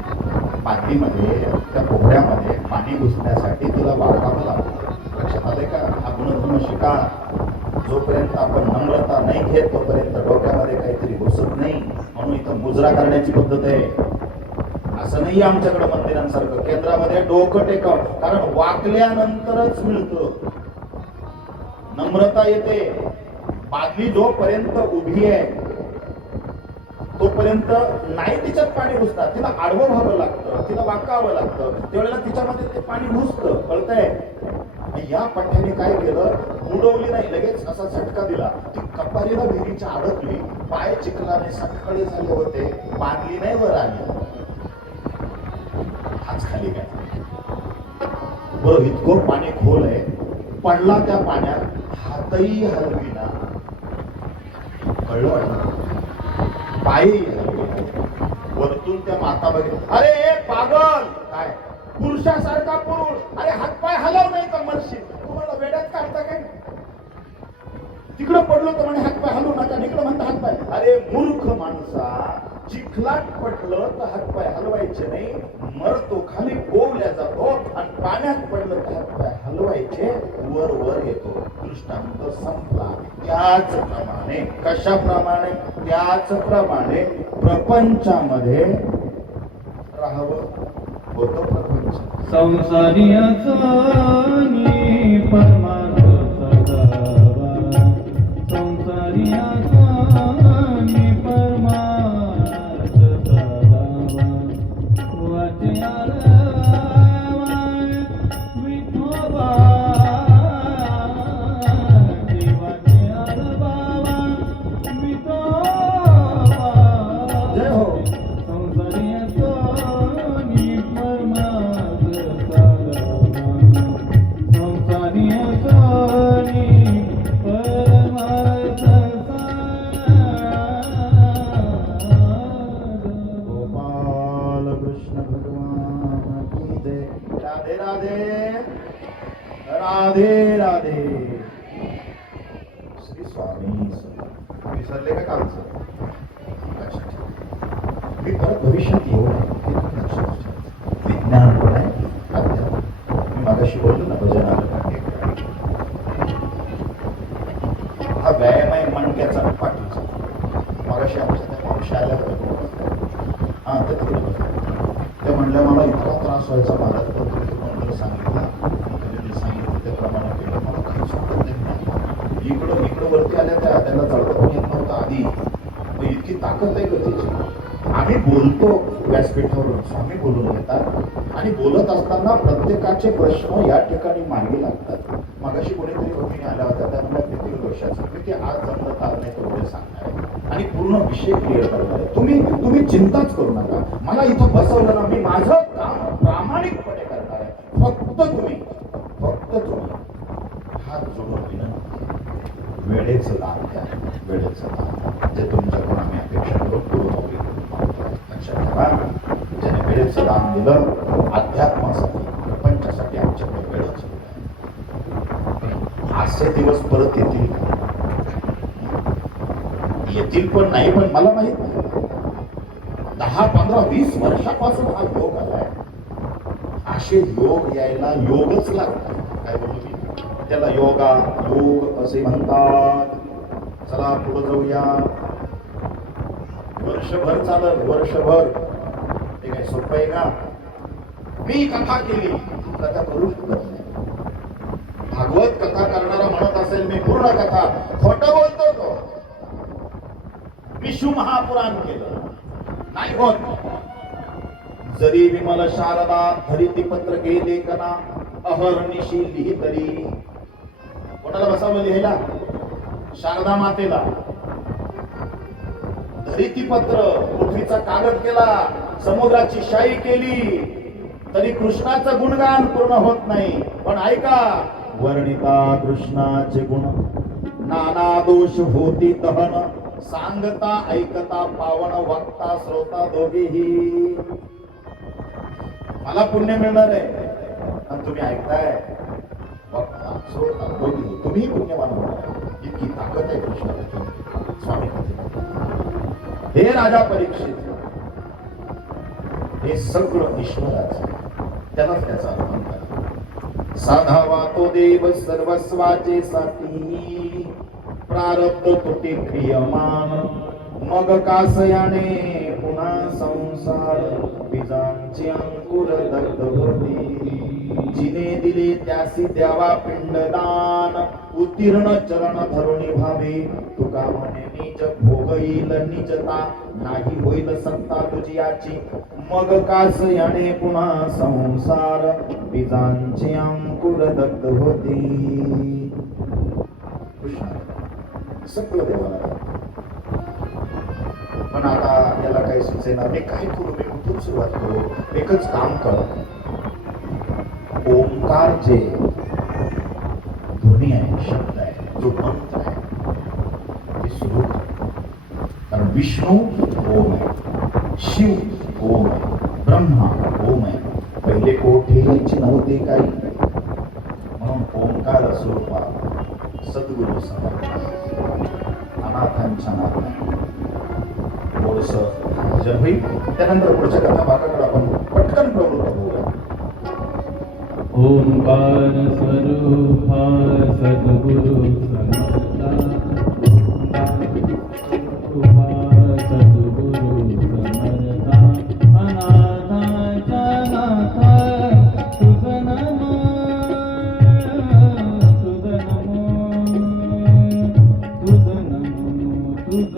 बादलीमध्ये त्या कोपऱ्यामध्ये पाणी घुसण्यासाठी तिला वाकावं लागतं. लक्षात आलंय का? हा गुणधर्म शिका. जोपर्यंत आपण नम्रता नाही घेत तोपर्यंत डोक्यामध्ये काहीतरी घुसत नाही. म्हणून इथं मुजरा करण्याची पद्धत आहे. असं नाही आमच्याकडे मंदिरांसारखं केंद्रामध्ये डोकं टेकाव, कारण वाकल्यानंतरच मिळतं, नम्रता येते. बादली जोपर्यंत उभी आहे तोपर्यंत नाही तिच्यात पाणी घुसणार, तिला आडवं व्हावं लागतं, तिला वाकावं लागतं, त्यावेळेला तिच्यामध्ये ते पाणी घुसतं, कळतंय. या पठ्ठ्याने काय केलं, उडवली नाही, लगेच असा झटका दिला, ती कपारीला विहिरीच्या अडकली, पाय चिखलाने सटकळे झाले होते, बादली नाही वर आली, हाच खाली काय. बरं, इतकं पाणी खोल आहे, पडला त्या पाण्यात, हातही हलविना, कळलं, पायही हलविना. वरतून त्या माता बघितलं, अरे पागल, काय पुरुषासारखा पुरुष, अरे हातपाय हलव नाही तर मरशील, तुम्हाला वेड्यात काढता काय. तिकडं पडलो तर म्हणे हातपाय हलवू नका, इकडं म्हणता हातपाय. अरे मूर्ख माणसा, चिखलात पडलं तर हातपाय हलवायचे नाही, मरतो खाली गोवल्या जातो, आणि पाण्यात पडलं तर हातपाय हलवायचे, वर वर येतो. दृष्टांत संपला. त्याचप्रमाणे, कशाप्रमाणे, त्याचप्रमाणे प्रपंचामध्ये राहावं होतं. प्रपंच संसारियाचा नि परमार्थ सदावा, संसारियाचा नि परमार्थ सदावा, वाचे आलावा विठोबा, देवाचे आलावा विठोबा. जय हो. संसारियाचा नि परमार्थ सदावा, संसारियाचा नि परमार्थ गोपाल कृष्ण भगवान की जय. राधे राधे राधे राधे. श्री स्वामी समर्थ. विसरले का कालचं? लक्षात ठेवा. मी परत भविष्यात येऊ नये हे तुम्ही लक्षात ठेवा. विज्ञान पण आहे, अध्यात्म. मी मागाशी बोललो ना, भजन आलं का हा व्यायाम आहे मणक्याचा आणि पाठीचा. मगाशी आमच्या त्या मावशी आल्या होत्या, हा ते तिकडे बघा. ते म्हणल्या, मला इतका त्रास व्हायचा महाराज, पण तुम्ही तो मंत्र सांगितला, तुम्ही सांगितलं त्याप्रमाणे केलं, मला काहीच वाटत नाही. इकडं वरती आल्या त्याला चढता येत नव्हतं आधी. इतकी ताकद आहे गतीची. आम्ही बोलतो व्यासपीठावरून, स्वामी बोलून घेतात, आणि बोलत असताना प्रत्येकाचे प्रश्न या ठिकाणी मार्गी लागतात. मगाशी कोणीतरी भगिनी आल्या होत्या, त्या मला किती वर्षाचं, मी ते आज जमलं तर नाही तर उद्या सांगणार आहे आणि पूर्ण विषय क्लिअर करणार आहे. तुम्ही चिंताच करू नका. मला इथं बसवलं ना, मी माझं काम प्रामाणिकपणे करणार आहे. फक्त तुम्ही हात जोडून विनंती, वेळेचं दान द्या, वेळेचं दान जे तुमच्याकडून आम्ही अपेक्षा करू पूर्ण होईल. लक्षात ठेवा, ज्याने वेळेचं दान दिलं अध्यात्मासाठी, प्रपंचासाठी आमच्याकडे वेळच असे दिवस परत येतील पण नाही, पण मला माहित नाही. 10, 15, 20 वर्षापासून हा योग आलाय. असे योग यायला योगच लागतात. काय बोलतो मी त्याला? योग असे म्हणतात. चला पुढे जाऊया. वर्षभर चालत, वर्षभर. हे काय सोपं आहे का? मी कथा केली, तू कथा करू शकत नाही. भागवत कथा करणारा म्हणत असेल मी पूर्ण कथा, खोटं बोलतो तो. विष्णू महापुराण केलं नाही होत. जरी विमल शारदा धरिती पत्र गेले कना, अहर्निशी लिहितरी. कोणाला बसावलं लिहायला? शारदा मातेला. धरिती पत्र, पृथ्वीचा कागद केला, समुद्राची शाई केली, तरी कृष्णाचं गुणगान पूर्ण होत नाही. पण ऐका, वर्णिता कृष्णाचे गुण, नाना दोष होती दहन, सांगता ऐकता पावन, वक्ता श्रोता दोघेही. मला पुण्य मिळणार आहे आणि तुम्ही ऐकताय, वक्ता श्रोता दोघेही. तुम्ही पुण्यवान होणार. इतकी ताकद आहे कृष्णाची. स्वामी हे राजा परीक्षित, हे सगळं ईश्वराचं. त्यालाच त्याचा अभिमान करा. साधावा तो देव सर्वस्वाचे साठी, प्रारब्ध तुटे क्रियमान, मग कासयाने पुन्हा संसार, बीजांचे अंकुर दग्ध होते. जिने दिले त्यासी द्यावा पिंडदान, उत्तीर्ण चरण धरुणी भावे. तुका म्हणे नीच भोग येईल निजता, नाही होईल सत्ता तुझी याची, मग कासयाने पुन्हा संसार, बीजांचे अंकुर दग्ध होते. सगळं देवाला. पण आता याला काही सुचेना. मी काय करू, मी कुठून सुरुवात करू? एकच काम कर, ओंकार जे ध्वनी आहे, शब्द आहे, जो मंत्र आहे, ते सुरू कर. कारण विष्णू ओम आहे, शिव ओम आहे, ब्रह्मा ओम आहे. पहिले कोठेच नव्हते काही, म्हणून ओंकार स्वरूपात सद्गुरु समर्थ अनाथांच्या नाथांना थोडस जर होईल. त्यानंतर पुढच्या कथा भागाकडे आपण पटकन प्रवृत्त होऊया. ओंकार स्वरूपा सद्गुरु समर्था, सद्गुरु समर्था, अनाथांच्या नाथा, तुझ नमो, तुझ नमो, तुझ नमो, तुझ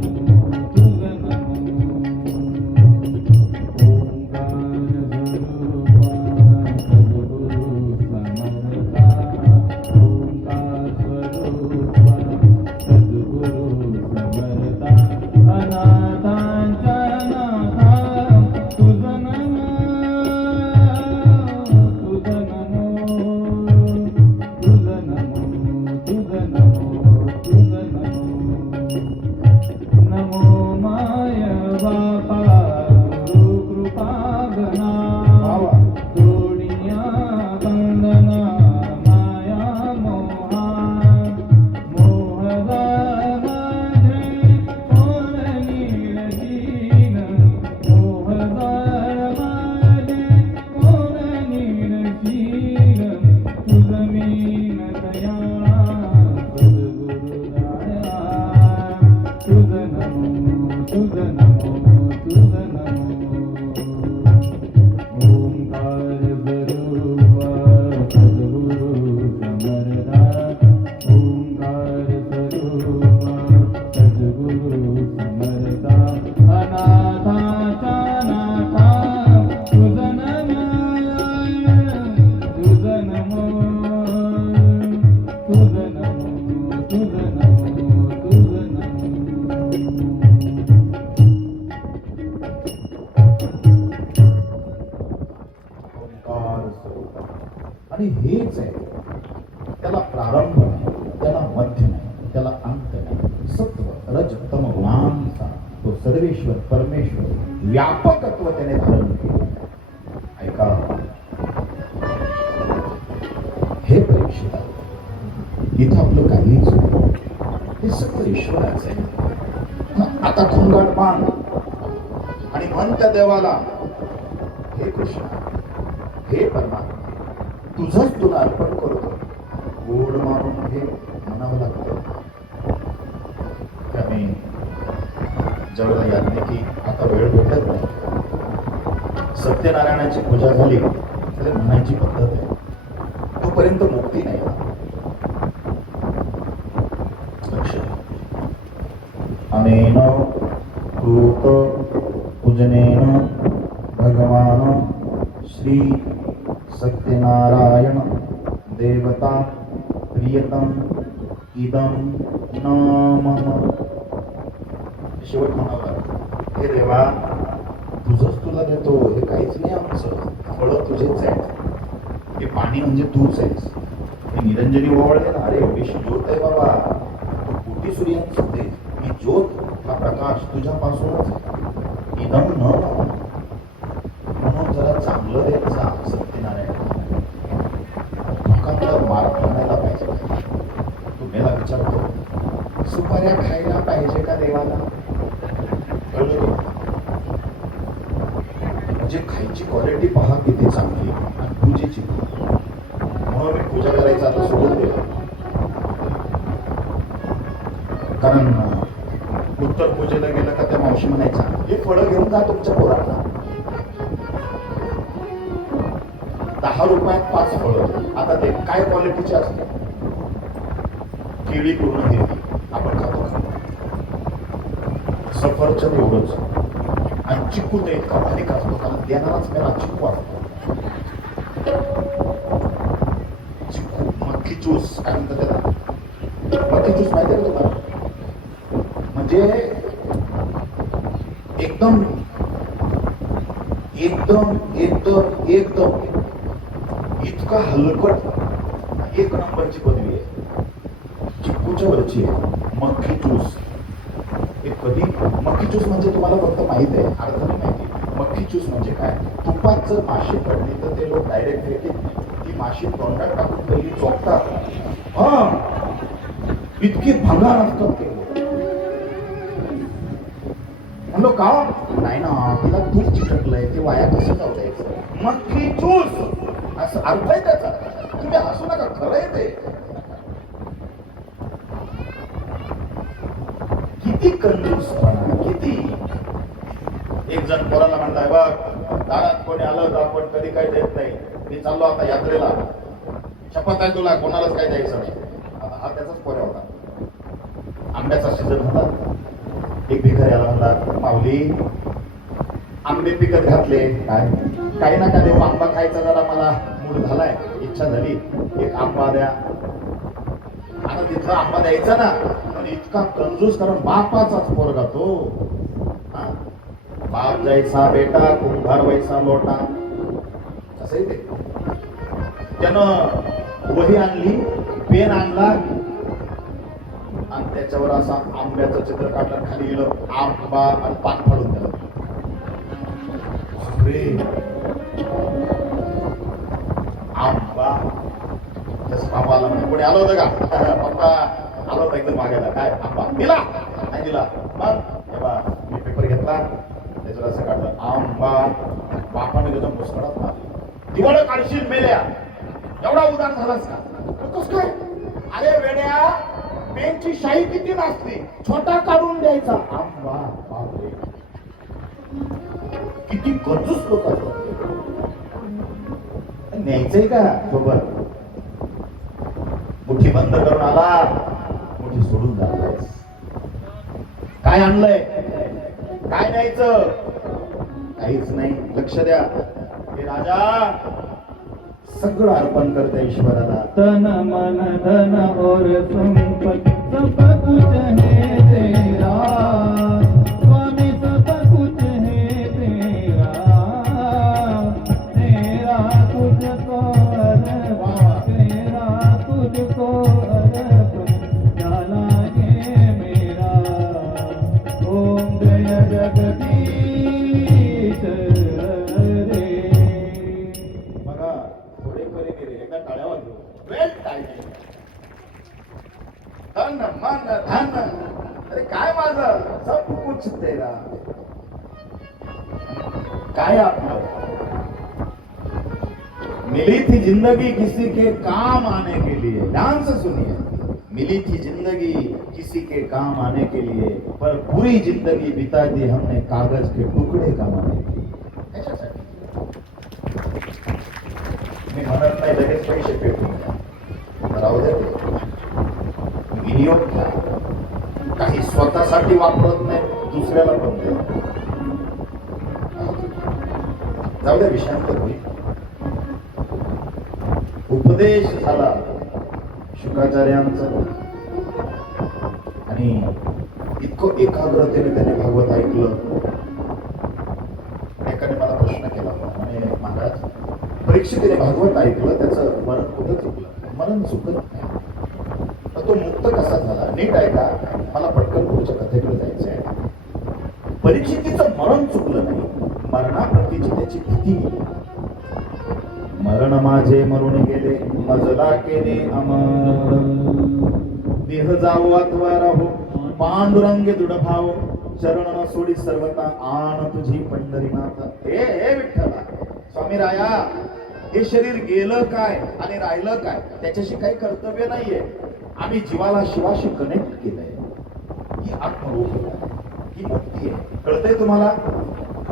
नमो, तुझ नमो. ओंकार स्वरूपा सद्गुरु समर्था, आणि हेच आहे, त्याला प्रारंभ नाही, त्याला मध्य नाही, त्याला अंत नाही. सत्व रज तम गुणांचा तो सर्वेश्वर परमेश्वर व्यापकत्व त्याने धारण केले. ऐका हे परीक्षित, इथं आपलं काहीच नाही, हे सगळं ईश्वराचं आहे. आता खुंगाट मान आणि म्हण त्या देवाला, हे कृष्ण, हे परमात्मा, तुझंच तुला अर्पण करतो. गोड मारून हे म्हणावं लागतं. त्याने जेवढा याज्ञ की आता वेळ भेटत नाही, सत्यनारायणाची पूजा झाली तर म्हणायची पद्धत आहे, तोपर्यंत मुक्ती नाही. लक्ष अनेन कृत पूजनेन भगवान श्री सत्यनारायण देवता प्रियतम इदम नाम. शेवट म्हणावा, हे देवा तुझंच तुला देतो, हे काहीच नाही आमचं, फळं तुझेच आहेत, हे पाणी म्हणजे तूच आहेस. हे निरंजनी ओवाळते ना, अरे एवढीशी ज्योत आहे बाबा, तू कोटी सूर्यांचं दे, ही ज्योत हा प्रकाश तुझ्यापासूनच आहे. इदम न म्हणून जरा चांगलं द्यायचा सत्यनारायण, लोकांना मार्ग म्हणायला पाहिजे. तुम्हाला विचारतो, सुपाऱ्या खायला पाहिजे का देवाला? कळलं? म्हणजे खायची क्वालिटी पहा किती चांगली आणि पूजेची. म्हणून मी पूजा करायचं आता सोडून दिलं, कारण उत्तर पूजेला गेलं का त्या मावशी म्हणायचा, हे फळं घेऊन जा तुमच्या पोरांना, 10 रुपयात 5 फळं. आता ते काय क्वालिटीचे असते? केळी पूर्ण केली आपण खातो, सफरचंद एवढंच, आणि चिकू ते इतका बारीक असतो, कारण देणाराच मेला चिकू असतो. चिकू, मक्खी ज्यूस काय म्हणतात त्याला, मक्खी ज्यूस माहिती आहे का तुम्हाला? म्हणजे एकदम एकदम एकदम एकदम इतका हलकट, एक नंबरची पदवी आहे चिक्कूच्या वरची आहे मक्खी ज्यूस. हे कधी मक्खी ज्यूस म्हणजे तुम्हाला फक्त माहित आहे, अर्थ नाही माहिती. मक्खी ज्यूस म्हणजे काय? तुपात जर माशी पडली तर ते लोक डायरेक्ट फेकीत नाही, ती माशी तोंडात टाकून पहिली चोखतात. इतकी भंगार असतात ते. म्हणलो का? नाही ना, तिला तूप चिटकलंय, ते वाया कसं जाऊ द्यायचं. मक्खी ज्यूस असं अर्थ आहे त्याचा. तुम्ही हसू नका, खरं आहे ते. किती कंजूसपणा, किती. एक जण पोराला म्हणताय, बघ दारात कोणी आलं तर आपण कधी काही देत नाही, मी चाललो आता यात्रेला, शपथ आहे तुला कोणालाच काही द्यायचं नाही. आता हा त्याचाच पोऱ्या होता. आंब्याचा सीझन होता. एक भिकाऱ्याला म्हणला, माऊली आंबे पिकत घातले, काय काही ना काय देऊ, आंबा खायचा जरा मला मूड झालाय, इच्छा झाली, एक आंबा द्या. आता तिथला आंबा द्यायचा ना, पण इतका कंजूस, कारण बापाचाच पोरगा तो. बाप जायचा बेटा, कुंभार वैसा लोटा, असं ते. त्यानं वही आणली, पेन आणला आणि त्याच्यावर असा आंब्याचं चित्र काढलं, खाली गेलं आंबा आणि पान फाडून दिलं. आंबा. बाबा आला म्हणजे कोणी आलं होतं का? पप्पा आलो होता एकदम मागायला, काय आंबा दिला नाही दिला. मग तेव्हा मी पेपर घेतला, त्याच्यावर असं काढलं आंबा. बापाने त्याच्या मुस्कडात मारली, दिवाळी काढशील मेल्या, एवढा उदार झालास का? कसं काय? अरे वेड्या, पेनची शाई किती नसते, छोटा काढून द्यायचा आंबा. बापरे, किती कंजूस लोक असतात. न्यायचंय का सोबत? मुठी बंद करून आला, मुठी सोडून जात. काय आणलंय, काय न्यायचं? काहीच नाही. लक्ष द्या, हे राजा सगळं अर्पण करते ईश्वराला. तन मन धन और संपत्ति सब कुछ है तेरा, स्वामी सब कुछ है तेरा, तेरा तुझको अर्पण काय आपलं मिली थी जिंदगी किसी के काम आने के लिए, ध्यान से सुनिए, मिली थी जिंदगी किसी के काम आने के लिए, पर पूरी जिंदगी बिता दी हमने कागज के टुकड़े कमाने के लिए. कशासाठी? मी म्हणत नाही लगेच पैसे पेटून द्या, राहू दे, विनियोग घ्या, काही स्वतःसाठी वापरत नाही, दुसऱ्याला पण द्या. जाऊ दे, विषयांतर होईल. उपदेश झाला शुकाचार्यांचा आणि इतकं एकाग्रतेने त्याने भागवत ऐकलं. एकाने मला प्रश्न केला म्हणे, महाराज परीक्षितीने भागवत ऐकलं, त्याचं मरण कुठं चुकलं? मरण चुकत नाही, पण तो मुक्त कसा झाला? नीट ऐका, मला पटकन पुढच्या कथेकडे जायचं आहे. परीक्षितीचं मरण चुकलं नाही, मरणाप्रतीची त्याची भीती गेली. मरण माझे मरून गेले, मजला केले अमर, देह जावो अथवा राहो, पांडुरंगे दृढ भाव, चरण न सोडी सर्वता, आण तुझी पंढरीनाथ. हे विठ्ठला, स्वामी राया, हे शरीर गेलं काय आणि राहिलं काय त्याच्याशी काही कर्तव्य नाहीये. आम्ही जीवाला शिवाशी कनेक्ट केलंय. ही आत्मरूप आहे, ही मुक्ती आहे. कळतंय तुम्हाला?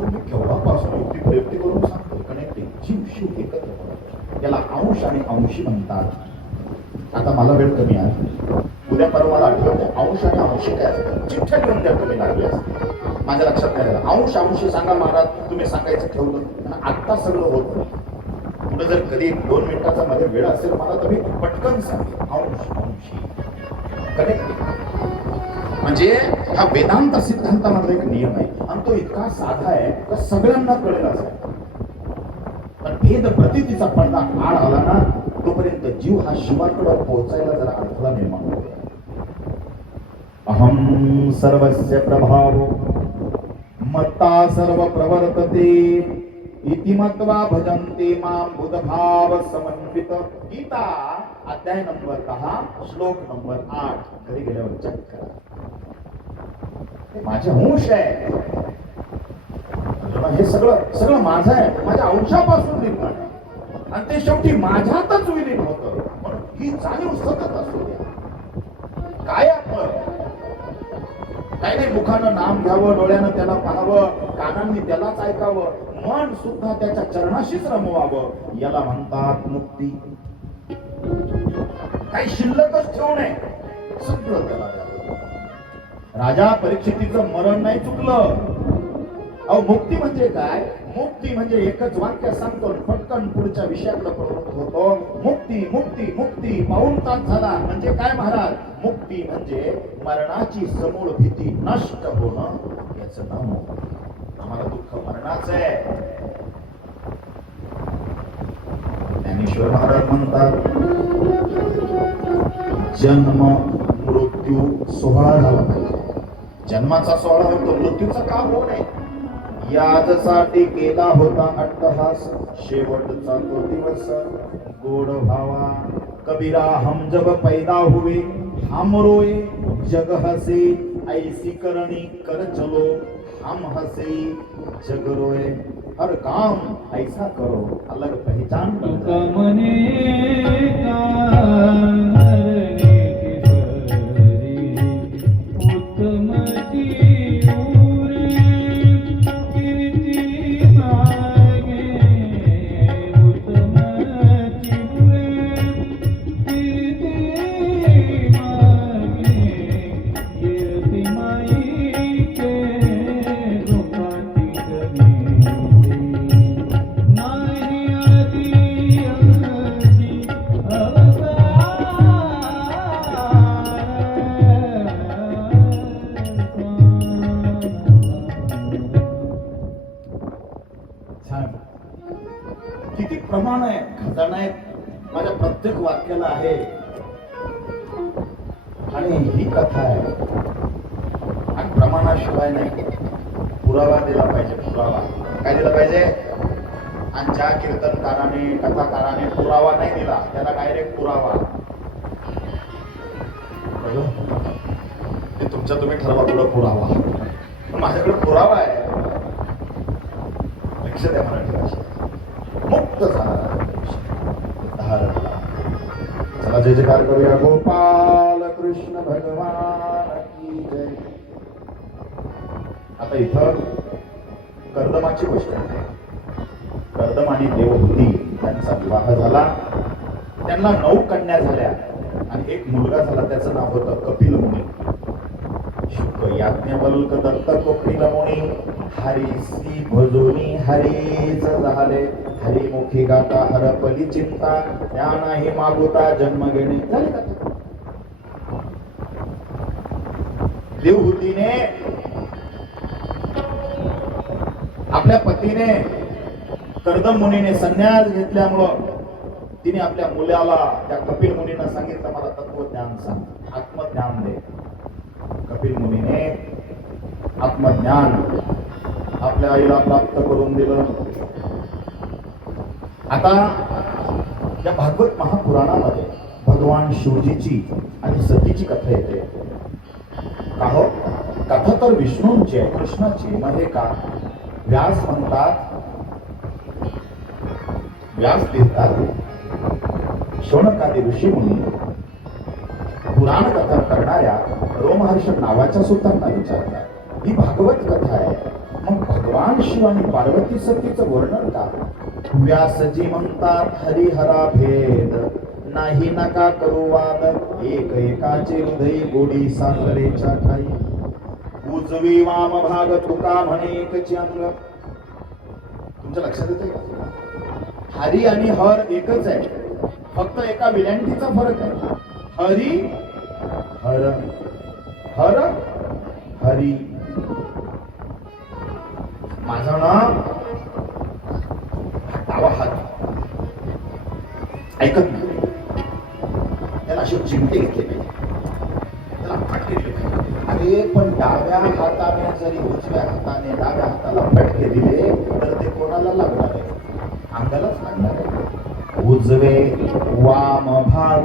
मी केव्हापासून युक्ती प्रयुक्ती करून सांगतो, कनेक्टिंग, जीव शिव एकत्र होणं, याला अंश आणि अंशी म्हणतात. आता मला वेळ कमी आहे, उद्या परवा मला आठवत आहे अंश आणि अंशी काय असतं. चिठ्ठ्या लिहून द्या तुम्ही लागले असते, माझ्या लक्षात नाही आलं. अंश अंशी सांगा महाराज, तुम्ही सांगायचं ठेवलं, आत्ता सगळं होत नाही. पुढे जर कधी 2 मिनिटाचा मध्ये वेळ असेल मला, तुम्ही पटकन सांगा अंश अंशी कनेक्टिंग. म्हणजे हा वेदांत सिद्धांतामधला एक नियम आहे आणि तो इतका साधा आहे तर सगळ्यांना कळेल असा आहे. पण भेद प्रतीतीचा पडदा आड आला ना, तोपर्यंत जीव हा शिवाकडे पोहोचायला जरा अडथळा निर्माण होतो. अहम सर्वस्य प्रभाव मत्ता सर्व प्रवर्तते, इति मत्वा भजन्ते मां बुधभाव समन्वित. गीता अध्याय नंबर 10 श्लोक नंबर 8 घरी गेल्यावर चेक करा. माझे अंश आहे, हे सगळं माझं आहे, माझ्या अंशापासून निर्माण आहे आणि ते शेवटी माझ्यातच विलीन होतं. म्हणून ही जाणीव सतत असू द्या. काय आपण काही नाही, मुखानं नाम घ्यावं, डोळ्यानं त्याला पाहावं, कानांनी त्यालाच ऐकावं, मन सुद्धा त्याच्या चरणाशीच रमवावं. याला म्हणतात मुक्ती. काही शिल्लकच ठेवू नये, सगळं त्याला द्यावं. राजा परीक्षितीचं मरण नाही चुकलं. अहो, मुक्ती म्हणजे काय? मुक्ती म्हणजे एकच वाक्य सांगतो, पटकन पुढच्या विषयाकडे प्रवृत्त होतो. मुक्ती मुक्ती मुक्ती, पाऊण तास झाला. म्हणजे काय महाराज? मुक्ती म्हणजे मरणाची समूळ भीती नष्ट होणं, याचं नाव मुक्ती. आम्हाला दुःख मरणाचं आहे. ज्ञानेश्वर महाराज म्हणतात, जन्म मृत्यू सोहळा झाला पाहिजे. जन्माचा सोहळा होतो, मृत्यूचा का होऊ नये यासाठी केला होता अट्टहास. शेवटचा तो दिवस गोड भावा, कबीरा हम जब पैदा हुए हम रोए, जग हसे ऐसी करणी कर चलो, हम हसे जग रोए, हर काम ऐसा करो अलग पहचान बन किती प्रमाण आहे, खजाना आहे माझ्या प्रत्येक वाक्याला आहे. आणि ही कथा आहे, आणि प्रमाणाशिवाय नाही, पुरावा दिला पाहिजे. पुरावा काय दिला पाहिजे? आणि ज्या कीर्तनकाराने कथाकाराने पुरावा नाही दिला त्याला डायरेक्ट पुरावा. ते तुमच्या तुम्ही ठरवा पुढं पुरावा. माझ्याकडे पुरावा आहे. लक्ष द्या मराठी भाषा मुक्त झाला धारला. चला जय जयकार करूया गोपाल कृष्ण भगवान की जय. आता इथं कर्दमाची गोष्ट आहे. कर्दम आणि देवहूती त्यांचा विवाह झाला. त्यांना 9 कन्या झाल्या आणि एक मुलगा झाला. त्याचं नाव होतं कपिल मुनी. शुक याज्ञवल्क दत्त कपिल मुनी हरिसी भजोनी हरीच झाले. हरिमुखी गाता हरपली चिंता या नाही मागुता जन्म घेणे. झाले का? देवहूतीने आपल्या पतीने कर्दम मुनीने संन्यास घेतल्यामुळं तिने आपल्या मुलाला त्या कपिल मुनींना सांगितलं मला तत्वज्ञान सांग, आत्मज्ञान दे. कपिल मुनीने आत्मज्ञान आपल्या आईला प्राप्त करून दिलं. आता या भागवत महापुराणामध्ये भगवान शिवजीची आणि सतीची कथा येते. का हो? कथा तर विष्णूंची आहे, कृष्णाची. मग हे का? व्यास म्हणतात, व्यास लिहितात, शौनकादी ऋषीमुनी पुराण कथा करणाऱ्या रोमहर्षक नावाच्या सुतांना विचारतात ही भागवत कथा आहे, मग भगवान शिव आणि पार्वती सतीचं वर्णन का? व्यासजी म्हणतात हरिहरा भेद नाही नका करू वाद. एक एकाचे हृदय गोडी साखरेच्या ठाई. उजवी वाम भाग तुका म्हणे एकची अंग. तुमच्या लक्षात येते का? हरी आणि हर एकच आहे, फक्त एका विलँटीचा फरक आहे. हरी हर, हर हरी. माझं नाव डावा हात ऐकत नाही, त्याला असे चिमटे घेतले पाहिजे, त्याला फटके दिले पाहिजे. अरे पण डाव्या हाताने जरी उजव्या हाताने डाव्या हाताला फटके दिले तर ते कोणाला लागणार आहे? अंगालाच लागणार आहे. उजवे वाम भाग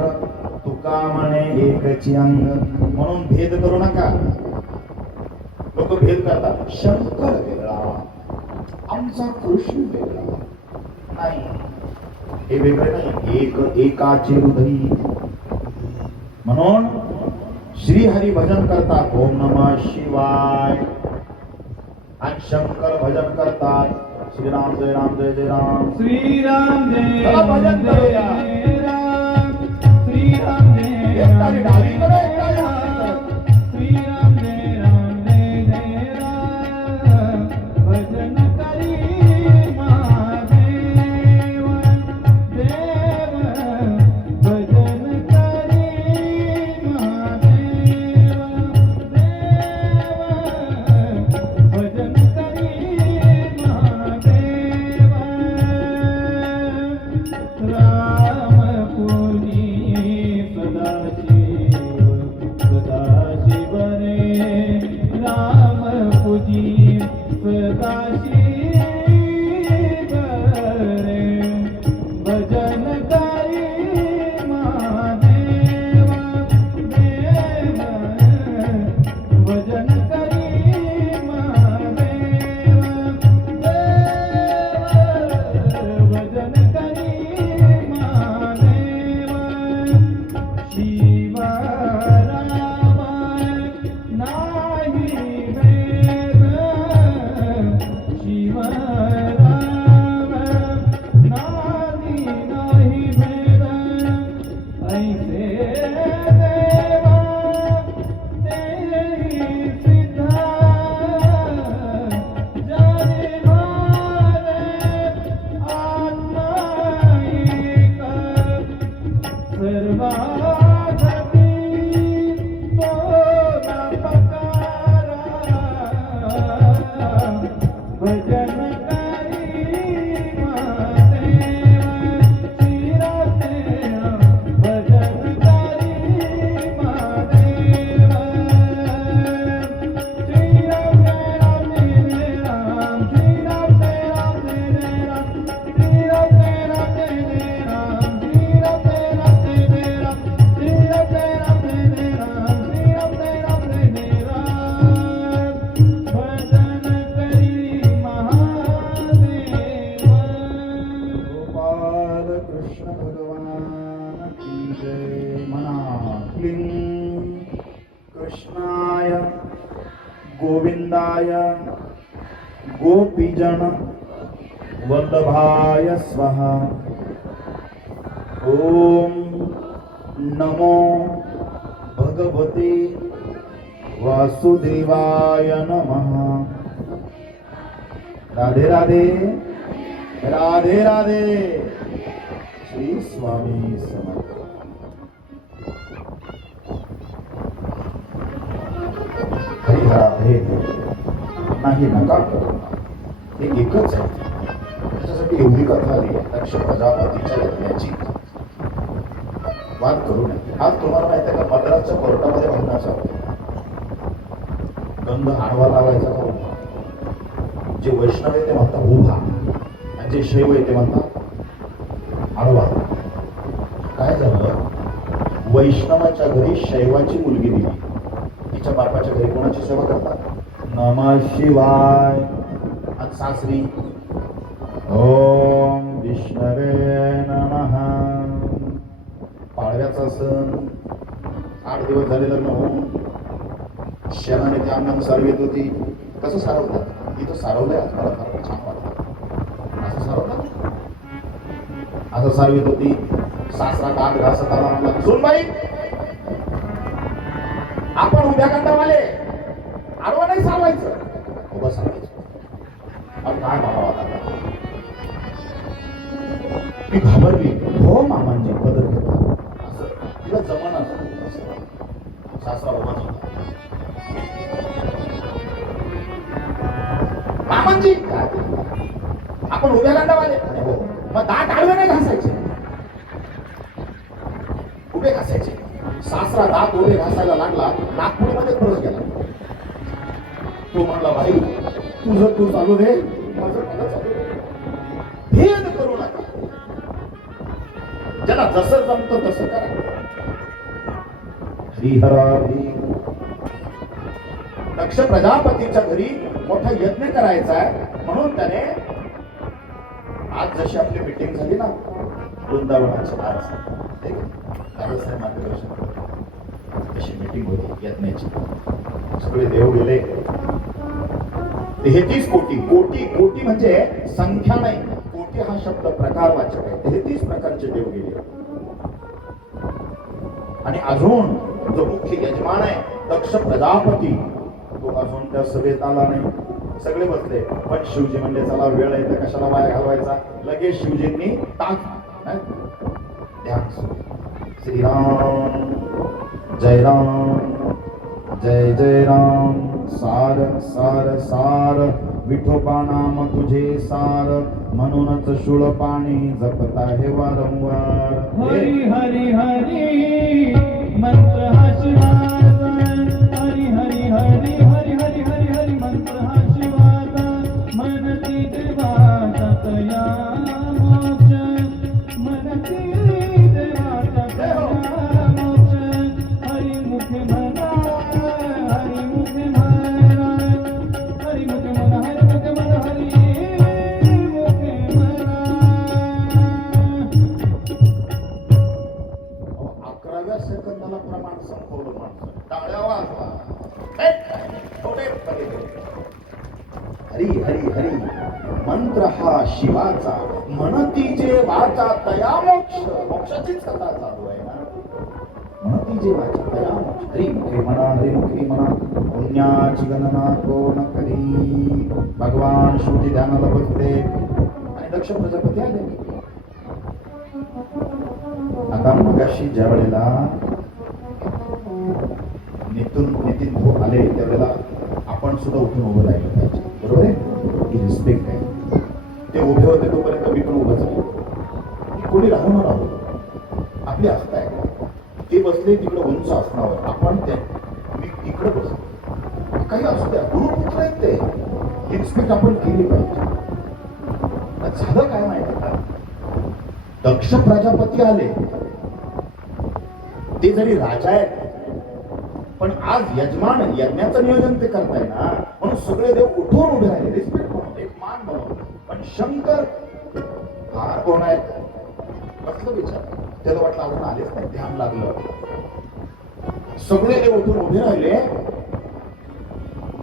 तुका म्हणे एकची अंग. म्हणून भेद करू नका. लोक भेद करतात, शंकर वेगळा, आमचा कृष्ण वेगळा. नाही, हे वेगळे नाही, एक एकाचे हृदय. म्हणून श्रीहरी भजन करतात ओम नमः शिवाय, आणि शंकर भजन करतात श्रीराम जय राम जय जय राम. श्रीराम जय चला भजन करूया. राम, श्रीराम जय एकटाने डावीकडे, एकटाने राम, श्रीराम जय राम जय जय राम. भजन करी महादेव देव, भजन करी महादेव देव, भजन करी महादेव. राम पुनी सदाशिव वासुदेवाय गोपीजन वल्लभाय स्वाहा। ओम नमो भगवते वासुदेवाय नमः। राधे राधे राधे राधे। श्री स्वामी समर्थ। हरिहरा भेद नाही नका करू, हे एकच आहे. त्याच्यासाठी एवढी कथा आली दक्ष प्रजापतीच्या यज्ञाची. वाद करू नये. आज तुम्हाला माहिती आहे का, मद्रासच्या कोर्टामध्ये भांडण चालू. गंध आडवा लावायचा का उभा? जे वैष्णव आहे ते म्हणतात उभा, आणि जे शैव आहे ते म्हणतात आडवा. काय झालं, वैष्णवाच्या घरी शैवाची मुलगी दिली, तिच्या बापाच्या घरी कोणाची सेवा करतात? नमः शिवाय. आज सासरी ओम विष्णवे नमः. पाडव्याचा सण 8 दिवस झाले लग्न होऊन. शेणाने ते अंगण सारवीत होती. कसं सारवतात? इथं सारवलंय आज मला फार छान वाटतं. असं सारवतात, असं सारवीत होती. सासरा काट घासत आला, म्हणला सुनबाई आपण उभ्या कंटावाले आडवा नाही सारवायचं, उभं सारवायचं. आणि काय म्हणावं आता? ती घाबरली. हो मामांजी बदल घेतला, असं तिला जमन असं. सासरा उभाच होता. मामांजी काय आपण उभ्या कंटावाले? हो. मग दात आडवे नाही घासायचे, उभे घासायचे. सासरा दात उभे घासायला लागला, नागपुरीमध्ये परत गेला. तो म्हणला भाई तुझं तू चालू दे, माझं मला चालू दे. भेद करू नका, ज्याला जसं जमतं तसं करा. हरिहरारी. दक्ष प्रजापतीच्या घरी मोठा यज्ञ करायचा आहे, म्हणून त्याने आज जशी आपली मीटिंग झाली ना वृंदावनाची, आज तशी मीटिंग होती यज्ञाची. सगळे देव गेले. 33 कोटी. कोटी कोटी म्हणजे संख्या नाही, कोटी हा शब्द प्रकारवाचक आहे. 33 प्रकारचे देव गेले. आणि अजून जो मुख्य यजमान आहे दक्ष प्रजापती, तो अजून त्या सभेत आला नाही. सगळे बसले, पण शिवजी म्हणजे चला वेळ आहे तर कशाला वाया घालवायचा. लगेच शिवजींनी ताक ध्यान. श्रीराम जय राम जय जय राम. सार सार सार विठोबा नाम तुझे सार, म्हणूनच शूळ पाणी जपत आहे वारंवार. हरी हरी हरी मंत्र हा शिवाचा. हरी हरी हरी हरी हरी हरी हरी मंत्र हा शिवाचा. मनती देवाचा तया मोक्ष. मनती देवाचा तया मोक्ष. हरी मुख म्हणा हरी मुख म्हणा. हरी मुख म्हणा हरी मुख म्हणा हरी मुख म्हणा. 11व्या सेकंदाला प्रमाण संपवलं माणसं. टाळ्या वाजवा. हरी हरी हरी मंत्र हा शिवाचा, म्हणती जे वाचा तया मोक्ष. मोक्षाचीच कथा चालू आहे ना. म्हणती जे वाचा तया मोक्ष. हरी मुखे म्हणा हरी मुखे म्हणा. पुण्याची गणना कोण करी. भगवान शिवजी ध्यानाला बसले आणि दक्ष प्रजापती आले. आता मगाशी ज्या वेळेला नितीन भाऊ आले त्यावेळेला आपण सुद्धा उठून उभं राहिलं पाहिजे. बरोबर आहे, ही रिस्पेक्ट आहे. ते उभे होते तोपर्यंत मी पण उभं झालो. कोणी राहून राहू, आपली आस्था आहे. ते बसले तिकडे उंच असणार, आपण ते मी इकडे बसलो. काही असू द्या, गुरुपुत्र आहेत ते, ही रिस्पेक्ट आपण केली पाहिजे. झालं काय माहिती का, दक्ष प्रजापती आले, ते जरी राजा आहेत पण आज यजमान यज्ञाचं नियोजन ते करताय ना, म्हणून सगळे देव उठून उभे राहिले. रिस्पेक्ट म्हणून, एक मान म्हणून. पण शंकर फार कोण आहे कसलं विचार, त्याला वाटलं अजून आलेच नाही, ध्यान लागलं. सगळे देव उठून उभे राहिले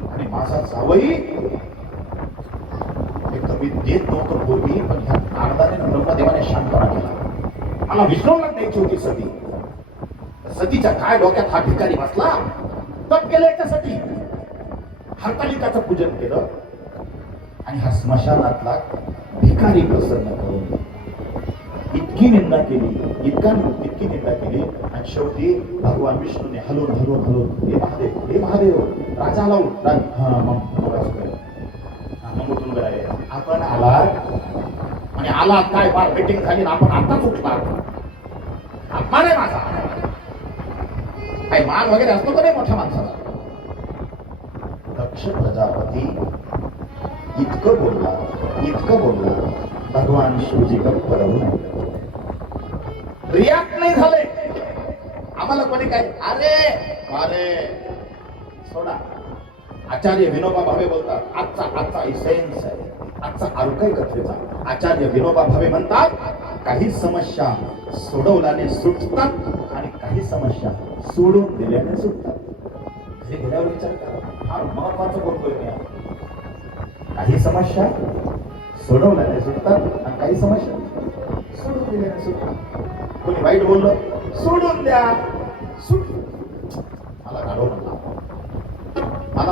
आणि माझा जावई एक कमी देत नव्हतं पूर्वी, पण ह्या नारदाने ब्रह्मदेवाने शांतपणा केला. मला विष्णूला द्यायची होती सती. सतीच्या काय डोक्यात हा ठिकाणी बसला, तप केलं याच्यासाठी, हरतालिकाचं पूजन केलं आणि हा स्मशानातला भिकारी प्रसन्न करून इतकी निंदा केली, इतकी निंदा केली आणि शेवटी भगवान विष्णूने हलून हे महादेव राजा लावून मग उठून गेला. आपण आला काय फार मीटिंग झाली ना, आपण आताच उठला. अपमान आहे माझा. काही मान वगैरे असतो का नाही मोठ्या माणसाला. दक्ष प्रजापती इतकं बोलला, भगवान शिवजी गप्प राहून रिॲक्ट नाही झाले. आम्हाला कोणी काय अरे सोडा. आचार्य विनोबा भावे बोलतात, आजचा इसेन्स आहे, आजचा अर्थ कथेचा. आचार्य विनोबा भावे म्हणतात, काही समस्या सोडवल्याने सुटतात आणि काही समस्या सोडून दिल्याने सुटतात. घरी गेल्यावर विचार करा, फार महत्वाचं बोलतोय मी. काही समस्या सोडवल्याने सुटतात आणि काही समस्या सोडून दिल्याने सुटतात. कोणी वाईट बोललं, सोडून द्या, सुट. मला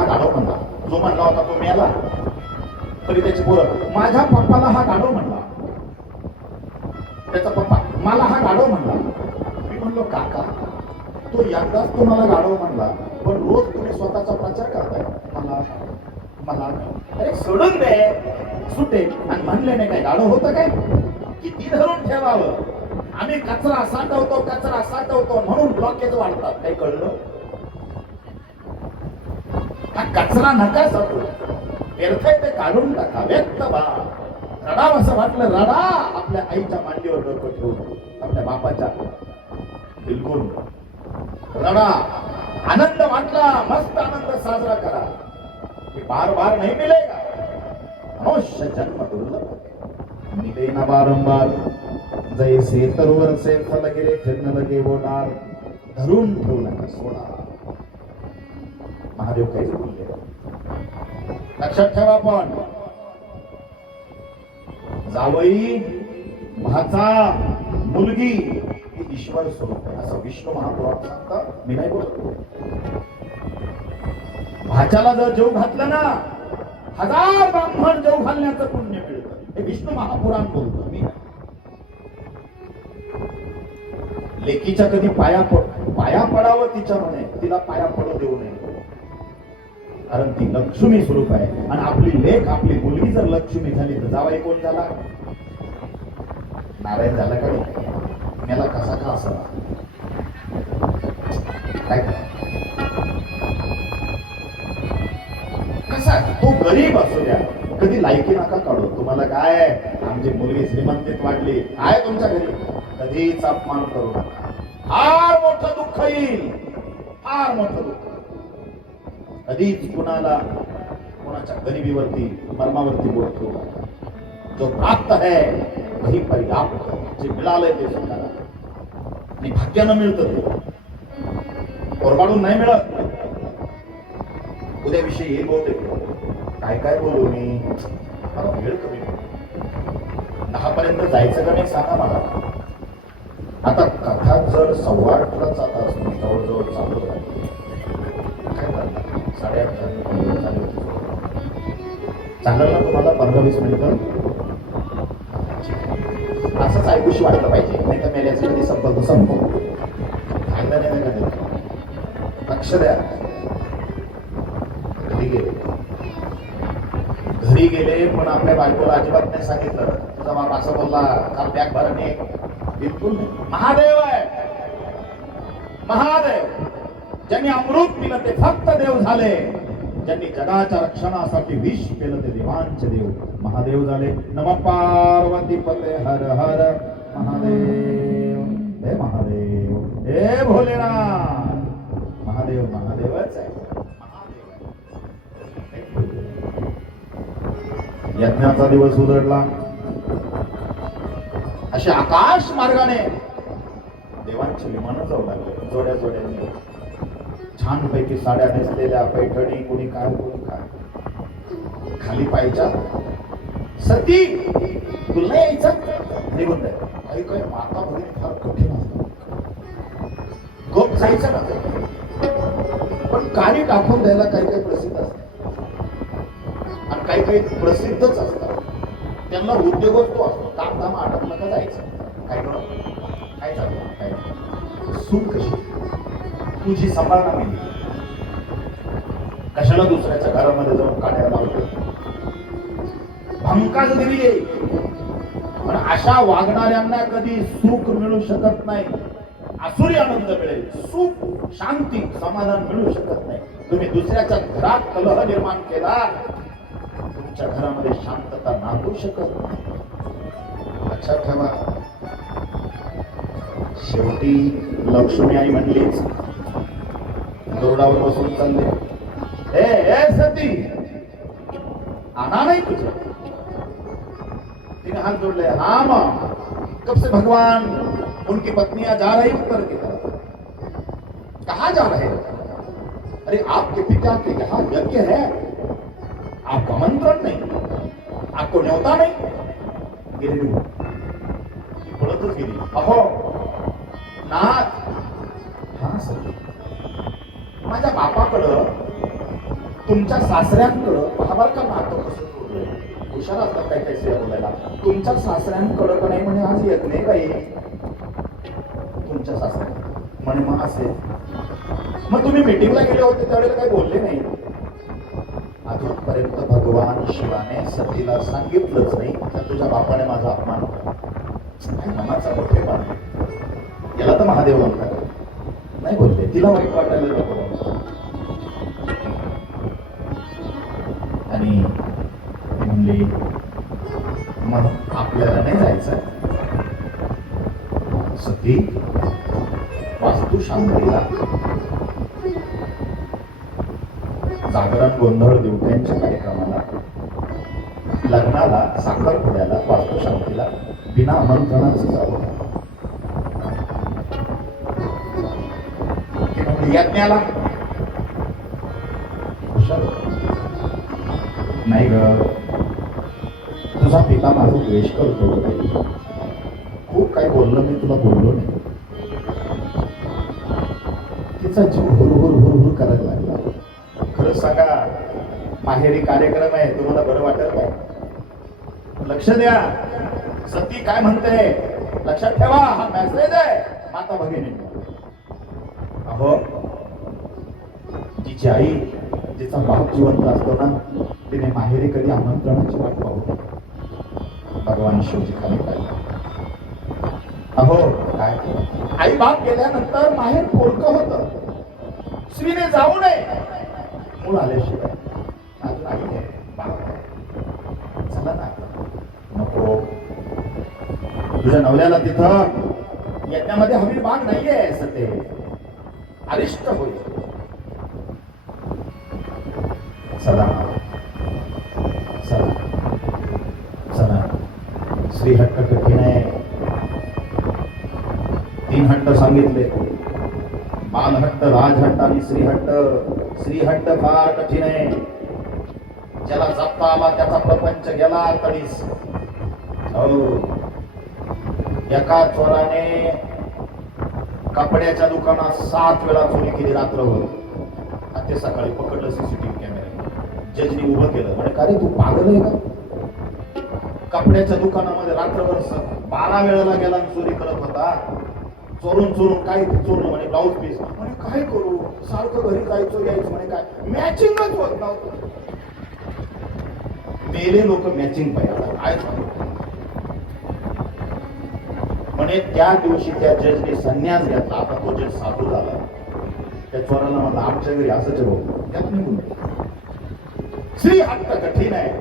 गाढव म्हणला. जो म्हणला होता तो मेला, तरी त्याची पोरं माझ्या पप्पाला हा गाढव म्हणला. त्याचा पप्पा मला हा गाढव म्हणला. मी म्हणलो काका, तो एकदाच तुम्हाला गाढव म्हणला, पण रोज तुम्ही स्वतःचा प्रचार करताय. मला अरे सोडून दे, सुटेल. आणि म्हणले नाही काय गाढव होतं काय? किती धरून ठेवावं. आम्ही कचरा साठवतो म्हणून ब्लॉकेज वाढतात. काही कळलं? हा कचरा नका साठवू, व्यर्थय ते काढून टाका. व्यक्त व्हा. रडावं असं वाटलं रडा, आपल्या आईच्या मांडीवर डोकं ठेवून, आपल्या बापाच्या बिलकुल रडा. आनंद वाटला, मस्त आनंद साजरा करा. ये बार नहीं मिलेगा. मनुष्य जन्म दुर्लभ मिले ना बारंबार. जैसे तरुवर से फल गिरे फिर न लगे वो डार. धरून ठेवू नका, सोडा. महादेव काही बोलले, लक्षात ठेवा. पण जावई, भाचा, मुलगी ही ईश्वर स्वरूप आहे असं विष्णू महापुराण सांगतं. मी नाही बोलतो. भाच्याला जर जेव घातलं ना, 1000 ब्राह्मण जेव घालण्याचं पुण्य मिळतं. हे विष्णू महापुराण बोलतो. मी लेकीच्या कधी पाया पडावं तिच्या म्हणे, तिला पाया पडू देऊ नये. कारण ती लक्ष्मी स्वरूप आहे. आणि आपली लेक, आपली मुलगी जर लक्ष्मी झाली तर जावाई कोण झाला? नारायण झाला का? याला कसा का असा काय करा? कसा तो गरीब असू द्या, कधी लायकी नका काढू. तुम्हाला काय आमची मुलगी श्रीमंतीत वाढली, काय तुमच्या घरी कधीच अपमान करू नका. फार मोठं दुःख येईल, फार मोठं दुःख. कधीच कोणाच्या गरिबीवरती, मर्मावरती बोट ठेवू नका. जो प्राप्त है वही पर्याप्त. जे मिळालंय ते स्वीकारा. आणि भाग्यानं मिळतं ते, ओरबाडून नाही मिळत. उद्याविषयी हे बहुतेक काय बोलू मी, मला वेळ कमी. 10 पर्यंत जायचं का नाही सांगा मला. आता कथा जर 8:15 जाता असतो, जवळजवळ चालू झाली, काय करणार? 8:30 चालेल ना तुम्हाला? 15-20 मिनिटं असंच ऐकूशी वाटलं पाहिजे. नाही तर मेल्याचं कधी संपर्क संपव. फायदा नाही का? लक्ष द्या. घरी गेले पण आपल्या बायकोला अजिबात नाही सांगितलं. तुझा बाप असं बोलला, काल बॅग भरा नाही. बिलकुल नाही. महादेव आहे, महादेव. ज्यांनी अमृत पिलं ते फक्त देव झाले. ज्यांनी जगाच्या रक्षणासाठी विष केलं ते देवांचे देव महादेव झाले. नमः पार्वती पते हर हर महादेव. हे महादेव, हे भोलेनाथ. महादेव महादेवच आहे. यज्ञाचा दिवस उजडला. अशा आकाश मार्गाने देवांची विमानं जाऊ लागले, जोड्या जोड्याने. छानपैकी साड्या नेसलेल्या, पैठणी, कोणी काय कोणी काय, खाली पायच्या सती तुला नाही यायचं निघून जाय. काही काही माता भगिनी फार कठीण असतात, गप जायचं ना, पण काळी टाकून द्यायला काही काही प्रसिद्ध असतात आणि काही काही प्रसिद्धच असतात. त्यांना उद्योगच तो असतो, काम धाम आटपलं का जायचं, काय करू काय चाललं काय सूट कशी तुझी सांभाळणं नाही, कशाला दुसऱ्याच्या घरामध्ये जाऊन काढायला लावतो, भंकाच दिली आहे. पण अशा वागणाऱ्यांना कधी सुख मिळू शकत नाही, आसुरी आनंद मिळेल, सुख शांती समाधान मिळू शकत नाही. तुम्ही दुसऱ्याच्या घरात कलह निर्माण केला, तुमच्या घरामध्ये शांतता नांदू शकत नाही. लक्षात ठेवा. शेवटी लक्ष्मी आई म्हणलीच, गरुडावर बसून चालले, ए सती आना नहीं तुझे. तिने हाथ जोड़ लिया, हाँ माँ. कब से भगवान उनकी पत्नियां जा रही उत्तर की तरफ, कहाँ जा रहे हो? अरे आपके पिता के यहाँ यज्ञ है, आपको आमंत्रण नहीं, आपको न्योता नहीं. गिरी बोलतच गेली, अहो नाथ. हा सती, माझ्या बापाकडं तुमच्या सासऱ्यांकडं पाहावाल का नातं कसं जोडलंय. हुशार असतात काही काही स्त्रिया बोलायला. तुमच्या सासऱ्यांकडं का नाही म्हणे आज येत नाही काही, तुमच्या सासऱ्या म्हणे मग असे, मग तुम्ही मीटिंगला गेले होते त्यावेळेला काही बोलले नाही. अजूनपर्यंत भगवान शिवाने सतीला सांगितलंच नाही तर तुझ्या बापाने माझा अपमान होता. मनाचा मोठेपणा, याला तर महादेव म्हणतात. नाही बोलले, तिला वाईट वाटायला नको. आणि म्हणली मग आपल्याला नाही जायचं. सती वास्तू शांतीला जागरण गोंधळ दिवट्यांच्या कार्यक्रमाला, लग्नाला, साखरपुड्याला, वास्तुशांतीला बिना आमंत्रणाचं जावं. यज्ञाला नाही ग, तुझा पिता माझा द्वेष करतो ग काही, खूप काही बोललं मी तुला बोललो नाही. तिचा जीव हुरहुर हुरहुर करायला लागला. खरं सांगा, माहेरी कार्यक्रम आहे, तुम्हाला बरं वाटेल काय? लक्ष द्या, सती काय म्हणते लक्षात ठेवा. हा मेसेज आहे माता भगिनी. अहो तिची आई, तिचा बाप जिवंत असतो ना, तिने माहेरी कधी आमंत्रणाची वाट पाहू. भगवान शिवजी खाली पाहिजे. अहो काय, आई बाप गेल्यानंतर माहेर पोरकं होतं, स्त्रीने जाऊ नये मूळ आल्याशिवाय. अजून आई आहे, बाप आहे, चला ना. नको, तुझ्या नवऱ्याला तिथं यज्ञामध्ये हवी बाग नाहीये सते, अरिष्ट होईल. चला चला चला. श्रीहट्ट कठीण आहे. 3 हट्ट सांगितले, बालहट्ट, राजहट्ट आणि श्रीहट्ट. श्रीहट्ट फार कठीण आहे. ज्याला जपता आला त्याचा प्रपंच गेला तडीस. हो, एका चोराने कपड्याच्या दुकानात 7 वेळा चोरी केली रात्रभर. ते सकाळी पकडलं सीसीटीव्ही कॅमेरा. जजनी उभं केलं, म्हणजे का रे तू पागल आहे का? कपड्याच्या दुकानामध्ये रात्रभर 12 वेळेला गेला आणि चोरी करत होता. चोरून चोरून काय चोरलं म्हणे, ब्लाऊज पीस. म्हणे काय करू, सारखं घरी जायचं यायचं, म्हणे काय मॅचिंगच होत नव्हतं. मेले लोक मॅचिंग पाहिजे काय म्हणे. त्या दिवशी त्या जजने संन्यास घेतला. आता तो जज साधू झाला. त्या चोराला म्हणला आमच्या घरी असंच भाऊ त्यात निघून. श्री हट्ट कठीण आहे,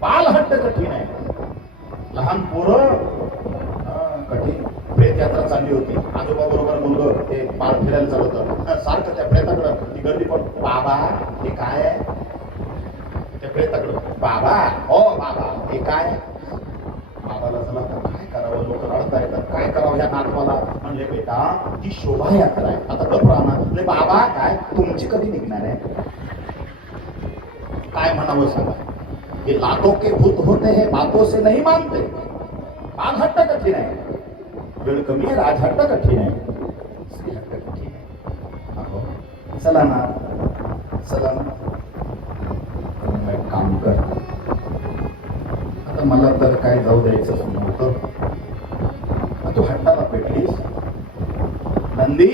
बाल हट्ट कठीण आहे. लहान पोरं कठीण. प्रेत यात्रा चालली होती, आजोबा बरोबर मुलगा ते बाळ फिरायला चालत होतं. सारखं त्या प्रेताकडं ती गर्दी पण, बाबा हे काय आहे? त्या प्रेताकडं, बाबा हो बाबा हे काय? बाबाला चला काय करावं, लोक रडता येतात, काय करावं या नातवाला. म्हणले बेटा ती शोभायात्रा आहे, आता गप राहणार. म्हणले बाबा काय तुमची कधी निघणार आहे? काय म्हणावं सांगा. ये लातों के भूत होते हैं बातों से नहीं मानते. बाग हट्ट कठीण आहे, वेळ कमी आहे, राज हट्ट कठीण आहे, स्त्री हट्ट कठीण आहे. अहो चला ना, चला ना. मग एक काम कर, आता मला तर काय जाऊ द्यायचं नव्हतं. तू हट्टाला पेटलीस. नंदी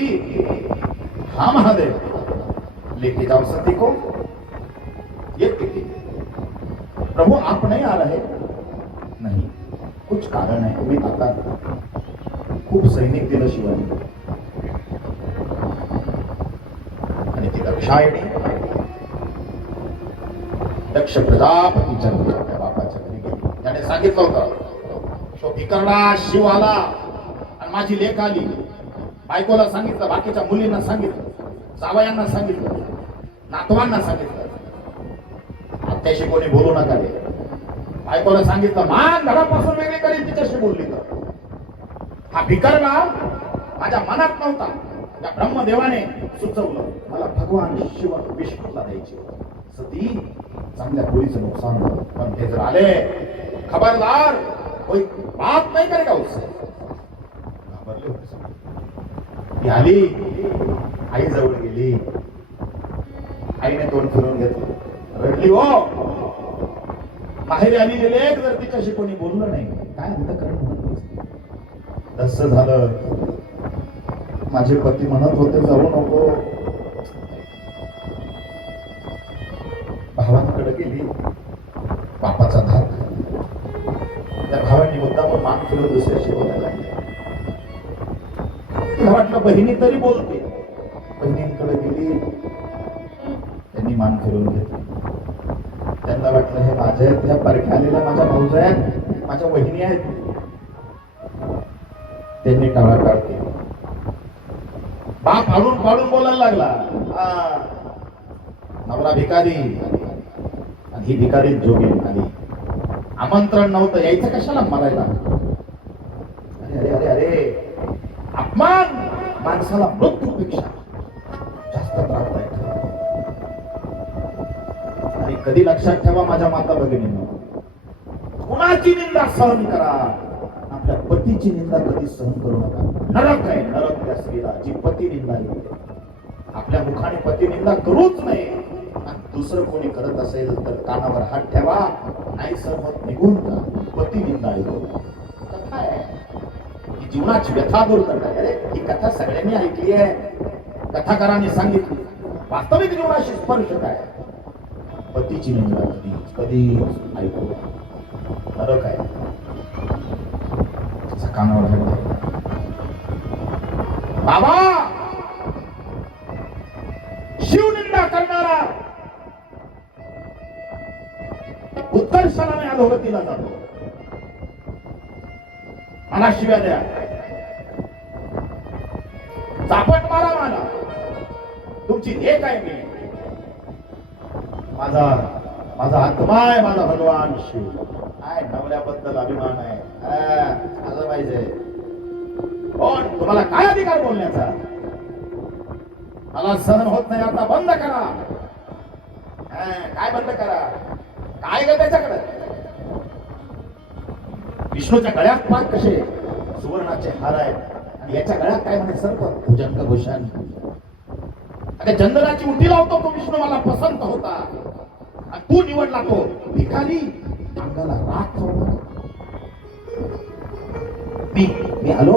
हाँ महादेव लेके जाओ सती को. ये किती प्रभु आप नहीं आ रहे? नहीं, कुछ कारण है. मी आता खूप सैनिक दिलं शिवानी. आणि ती दक्षायणी दक्ष प्रजापतीच्या त्या बापाच्या घरी गेली. त्याने सांगितलं होतं तो भिकरडा शिव आला आणि माझी लेक आली. बायकोला सांगितलं, बाकीच्या मुलींना सांगितलं, जावयांना सांगितलं, नातवांना सांगितलं, त्याशी कोणी बोलू नका रे. बायकोला सांगितलं मान घरापासून वेगळी करीन तिच्याशी बोलली तर. हा भिकरडा माझ्या मनात नव्हता, त्या ब्रह्मदेवाने सुचवलं. मला भगवान शिव विष्णूला द्यायचे. सती चांगल्या पोरीचं नुकसान झालं, पण ते जर आले खबरदार कोई बात नाही करेगा उससे. घाबरले होते सगळे. ती आली, आई जवळ गेली. आईने तोंड फिरून घेतलं, रडली. हो माहेरी आली लेक जर तिच्याशी कोणी बोललं नाही काय अंतकरण तसं झालं. माझे पती म्हणत होते जाऊ नको. भावांकडे गेली, बापाचा धाक. त्या भावांनी मुद्दाम मान फिरत दुसऱ्याशी बोलायला लागले. तिला वाटलं बहिणी तरी बोलते. बहिणींकडे गेली, त्यांनी मान फिरून घेतली. त्यांना वाटलं हे माझ्या आहेत, या परख्या आलेल्या माझ्या भाऊजा आहेत, माझ्या वहिनी आहेत. त्यांनी टाळाटाळ केली. बाप हाडून पाडून बोलायला लागला. नवरा भिकारी आणि ही भिकारी जोगी आली. आमंत्रण नव्हतं, यायचं कशाला मरायला. अरे अरे अरे अरे अपमान माणसाला मृत्यूपेक्षा जास्त त्रासदायक. आणि कधी लक्षात ठेवा माझ्या माता भगिनींनो, कुणाची निंदा सहन करा, आपल्या पतीची निंदा कधी सहन करू नका. नरक आहे नरक त्या स्त्रीला जी पती निंदा करते. आपल्या मुखाने पती निंदा करूच नये. आणि दुसरं कोणी करत असेल तर कानावर हात ठेवा, नाही सहमत निघून जा. पती निंदा ऐकू. कथा आहे ही जीवनाची व्यथा दूर करतात. अरे ही कथा सगळ्यांनी ऐकली आहे, कथाकारांनी सांगितली. वास्तविक जीवनाशी स्पर्श काय. पतीची निंदा कधी कधी ऐकू नरक आहे. कानावर हात बाबा शिवनिंदा करणारा उत्कर्षाने अधोगतीला जातो. मला शिव्या द्या, चापट मारा मला, तुमची लेक आहे मी. माझा आत्मा आहे, माझा भगवान शिव आहे. नवऱ्याबद्दल अभिमान आहे. आलं पाहिजे. पण तुम्हाला काय अधिकार बोलण्याचा? मला सहन होत नाही, आता बंद करा. काय बंद करा? काय ग त्याच्याकडे? विष्णूच्या गळ्यात पाक कसे सुवर्णाचे हार आहेत आणि याच्या गळ्यात काय म्हणे सर्प भुजंग भूषण. आता चंदनाची उठी लावतो तो विष्णू मला पसंत होता आणि तू निवडला तो भिकारी अंगाला राख. मी आलो,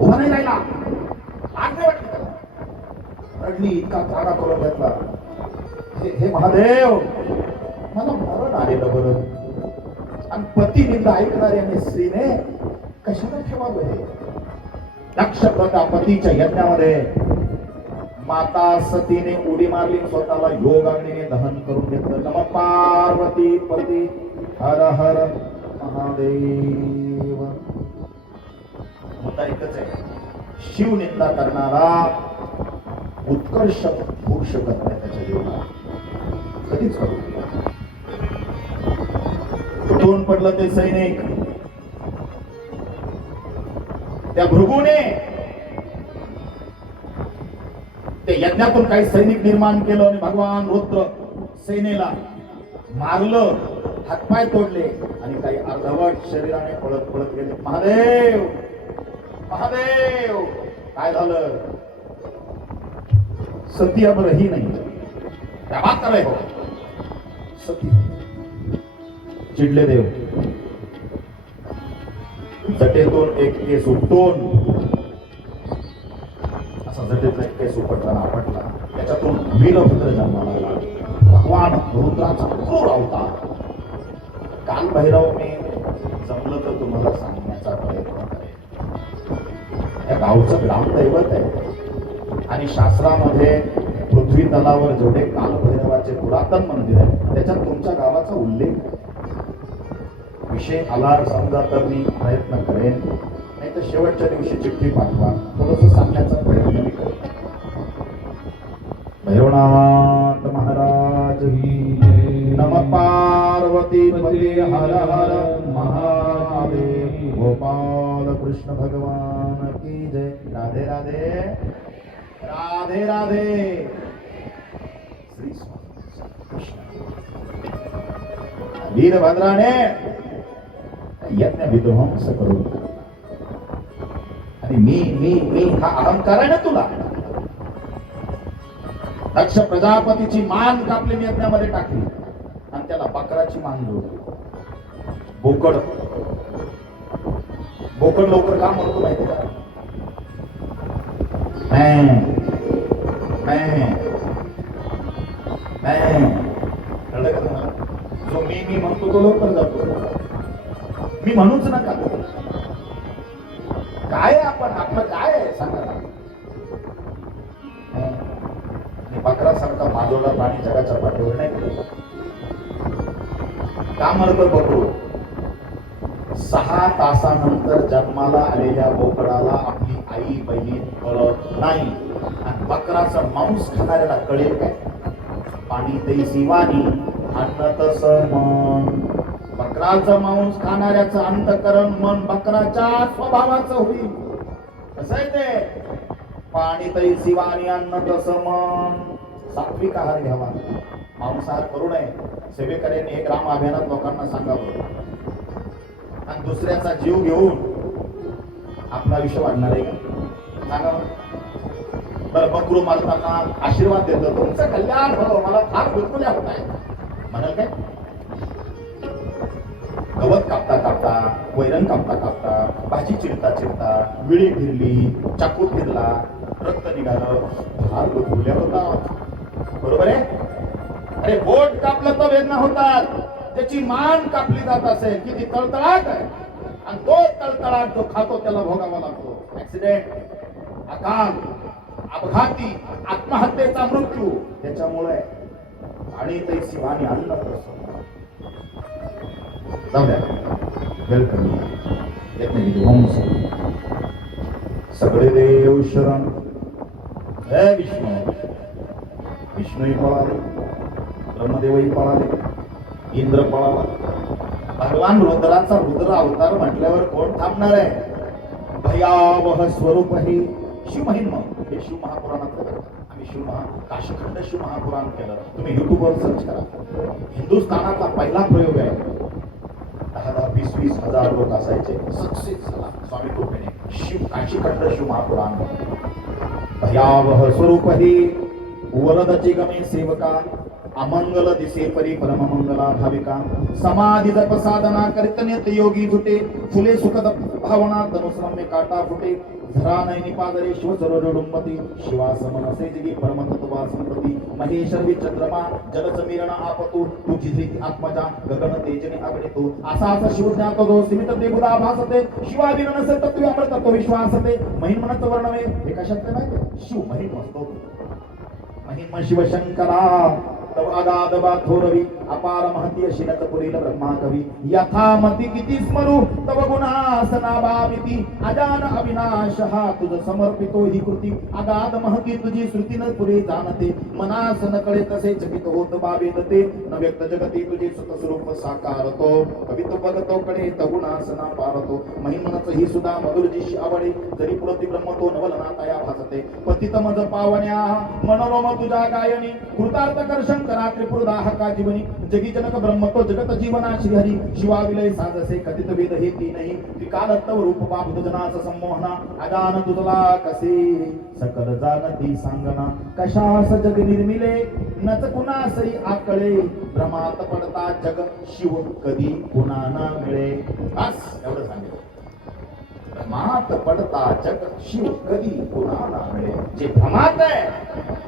उभा नाही राहिला. आग नाही वाटली त्याला. रडली, इतका त्रागा करून घेतला. हे महादेव मला मरण आलेलं बरं. आणि पती निंदा ऐकणाऱ्याने स्त्रीने कशाला ठेवावं हे? दक्ष प्रजापतीच्या यज्ञामध्ये माता सतीने उडी मारली, स्वतःला योगाग्नीने दहन करून घेतलं. नमः पार्वती पती हर हर महादेव. मुद्दा एकच आहे, शिवनिंदा करणारा उत्कर्ष होऊ शकत नाही त्याच्या जीवनात, कधीच करू. तुटून पडलं ते सैनिक. त्या भृगूने ते यज्ञातून काही सैनिक निर्माण केलं आणि भगवान रुद्र सेनेला मारलं, हातपाय तोडले आणि काही अर्धवट शरीराने पळत पळत गेले. महादेव महादेव काय झालं? सती अब रही नाही. क्या बात कर रहे हो? सती चिडले देव. जटेतून एक केस उपटून, असा जटेतला एक केस उपटताना आपटला, त्याच्यातून वीरभद्र जन्माला आला. भगवान रुद्राचा क्रूर अवतार. काल भैरव मी जमलं तर तुम्हाला सांगण्याचा प्रयत्न करेन. या गावचं ग्रामदैवत आहे आणि शास्त्रामध्ये पृथ्वी तलावर जेवढे कालभैरवाचे पुरातन मंदिर आहे त्याच्यात तुमच्या गावाचा उल्लेख आहे. विषय आला समजा तर मी प्रयत्न करेन, नाही तर शेवटच्या दिवशी चिठ्ठी पाठवा, थोडस सांगण्याचा प्रयत्न मी करेन. भैरवनाथ महाराज की जय. नम पार्वती पते हर हर महादेव. गोपाल कृष्ण भगवान की जय. राधे राधे राधे राधे. श्री स्वामी कृष्ण. वीरभद्राने यज्ञ विध्वंस करून आणि मी हा अहंकार आहे ना तुला. दक्ष प्रजापतीची मान कापली, मी यज्ञामध्ये टाकली आणि त्याला बकराची मान जोडली. बोकड बोकड लवकर का म्हणतो माहिती का? कळलं का तुम्हाला? जो मी म्हणतो तो लवकर जातो. मी म्हणूच नका. काय आपण आपलं काय आहे सांगा ना. बकरासारखा माजोडा प्राणी जगाच्या पाठीवर नाही. का म्हणतो बकरू? 6 तासानंतर जन्माला आलेल्या बोकडाला आपली आई बहीण कळत नाही आणि बकराचं मांस खाणाऱ्याला कळेल काय? पाणी तैसी वाणी अन्न तसं मन. बकराचं मांस खाणाऱ्याचं अंतकरण मन बकराच्या स्वभावाचं होईल. कसं आहे ते? पाणी तैसी वाणी अन्न तसं मन. सात्विक आहार घ्यावा, मांसाहार करू नये. सेवेकऱ्यांनी हे ग्राम अभियानात लोकांना सांगावं. आणि दुसऱ्याचा जीव घेऊन आपलं आयुष्य वाढणार आहे का? सांगा बरं. बकरू मारताना आशीर्वाद देतो, तुमचं कल्याण हो, मला फार गुलगुल्या होत आहे म्हणाल काय? गवत कापता कापता, वैरण कापता कापता, भाजी चिरता चिरता विळी फिरली, चाकू फिरला, रक्त निघालं, फार गुलगुल्या होता. बरोबर आहे? अरे बोट कापलं तर वेदना होतात. त्याची मान कापली जात असेल किती तळतळाट आहे आणि तो तळतळाट जो खातो त्याला भोगावा लागतो. ऍक्सिडेंट, अकाल, अपघाती, आत्महत्येचा मृत्यू त्याच्यामुळे. आणि तैसी वाणी अन्न तसं. जाऊ द्या, वेलकम. विध्वंस सगळे देव शरण. हे विष्णू. विष्णूही पळाले, ब्रह्मदेवही पळाले, इंद्र पळाला. भगवान रुद्राचा रुद्र अवतार म्हटल्यावर कोण थांबणार आहे? भयावह स्वरूप हे शिवमहिम. हे शिव महापुराणात आम्ही काशीखंड शिव महापुराण केलं. तुम्ही युट्यूबवर सर्च करा. हिंदुस्थानातला पहिला प्रयोग आहे. 10-20 हजार लोक असायचे. सक्सेस झाला स्वामी कृपेने. शिव काशीखंड शिव महापुराण. भयावह स्वरूप हे वरदची गमे सेवका. अमंगल दिसे परी परम मंगला भाविका. समाधी जप साधना कीर्तनेत योगी झुटे. फुले सुखद भावना धनुसरम्य काटा फुटे. झरा नयनी पादरे शिव सरोडुंबती. शिवासमन असे जगी परम तत्वा संप्रती. महेश्वरी चंद्रमा जलच मिरण आपतू. तुझी धृती आत्मजा गगन तेजने अग्नितो. असा असा शिव ज्ञातो जो सीमित देवदा भासते. शिवादी नसे तत्वे अमृत तो विश्वासते. महिमनच वर्णवे हे कशात नाही शिव महिम असतो. महिम शिवशंकरा तव अगाध बाथोरवी. अपार महती शिनत पुरील ब्रह्मा कवी. यथामती किती स्मरू तव गुणा नाभाविती अजान अविनाश हा तुझ समर्पितो ही कृती अगाध महती तुझी श्रुती न पुरे जाणते मनास न कळे तसे चकित होत बाबेदते न व्यक्त जगती तुझे सुत स्वरूप साकारतो कवितो बघतो कडे तगुणास ना पारतो महिमनच ही सुद्धा मधुरजीशी आवडे जरी पुरती ब्रह्मतो नवलना तया भासते पतित मज पावण्या मनोरम तुझ्या गायनी कृतार्थ कर्षण करा त्रिपुरदाह का जीवनी जगी जनक ब्रह्मतो जगत जीवना श्रीहरी शिवा विलय साधसे कथित वेद हे तीनही विकालत्व रूप बाप जनास संमोहना अजान तुझला कसे सकल जागती सांगना कशास जग निर्मिले नच कुणासही आकळे भ्रमात पडता जग शिव कधी पुन्हा ना मिळे बस एवढं सांगितलं भ्रमात पडता जग शिव कधी पुन्हा ना मिळे जे भ्रमात आहे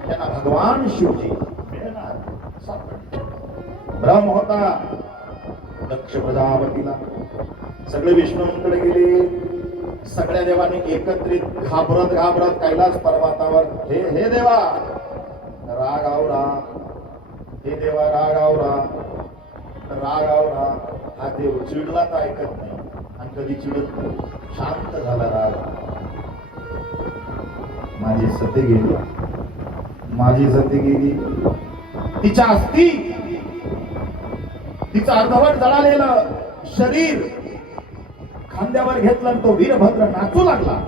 त्यांना भगवान शिवजी मिळणार सापडले भ्रम होता दक्ष प्रजापतीला सगळे विष्णूंकडे गेले सगळ्या देवांनी एकत्रित घाबरत घाबरत कैलास पर्वतावर हे देवा रागावरा हे देवा रागावरा रागावरा हा देव चिडला तर ऐकत नाही आणि कधी चिडत नाही शांत झाला राग माझी सती गेली तिच्या अस्थी तिचं अर्धवट जळालेलं शरीर खांद्यावर घेतलं आणि तो वीरभद्र नाचू लागला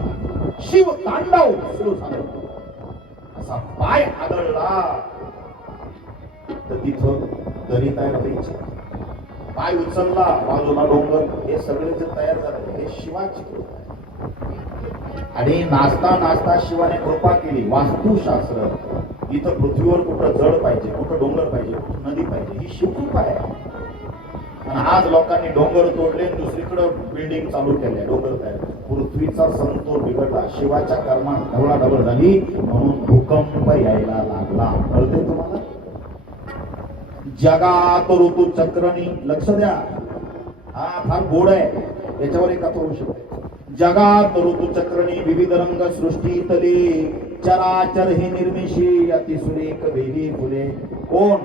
शिव तांडव सुरू झालं असा पाय आदळला तर तिथं दरी तयार व्हायची पाय उचलला बाजूला डोंगर हे सगळे जे तयार झाले हे शिवाची कृपा आणि नाचता नाचता शिवाने कृपा केली वास्तुशास्त्र इथं पृथ्वीवर कुठं जड पाहिजे कुठं डोंगर पाहिजे कुठं नदी पाहिजे ही शिवकृपा आहे आणि आज लोकांनी डोंगर तोडले दुसरीकडे बिल्डिंग चालू केले डोंगर तयार पृथ्वीचा समतोल बिघडला शिवाच्या कर्मात ढवळाढवळ झाली म्हणून भूकंप यायला लागला कळते तुम्हाला जगात ऋतू चक्रणी लक्ष द्या हा फार गोड आहे याच्यावर एक कथा होऊ शकते जगात ऋतू चक्रणी विविध रंग सृष्टी तले चराचर ही निर्मिशी अतिसुरेख वेली फुले कोण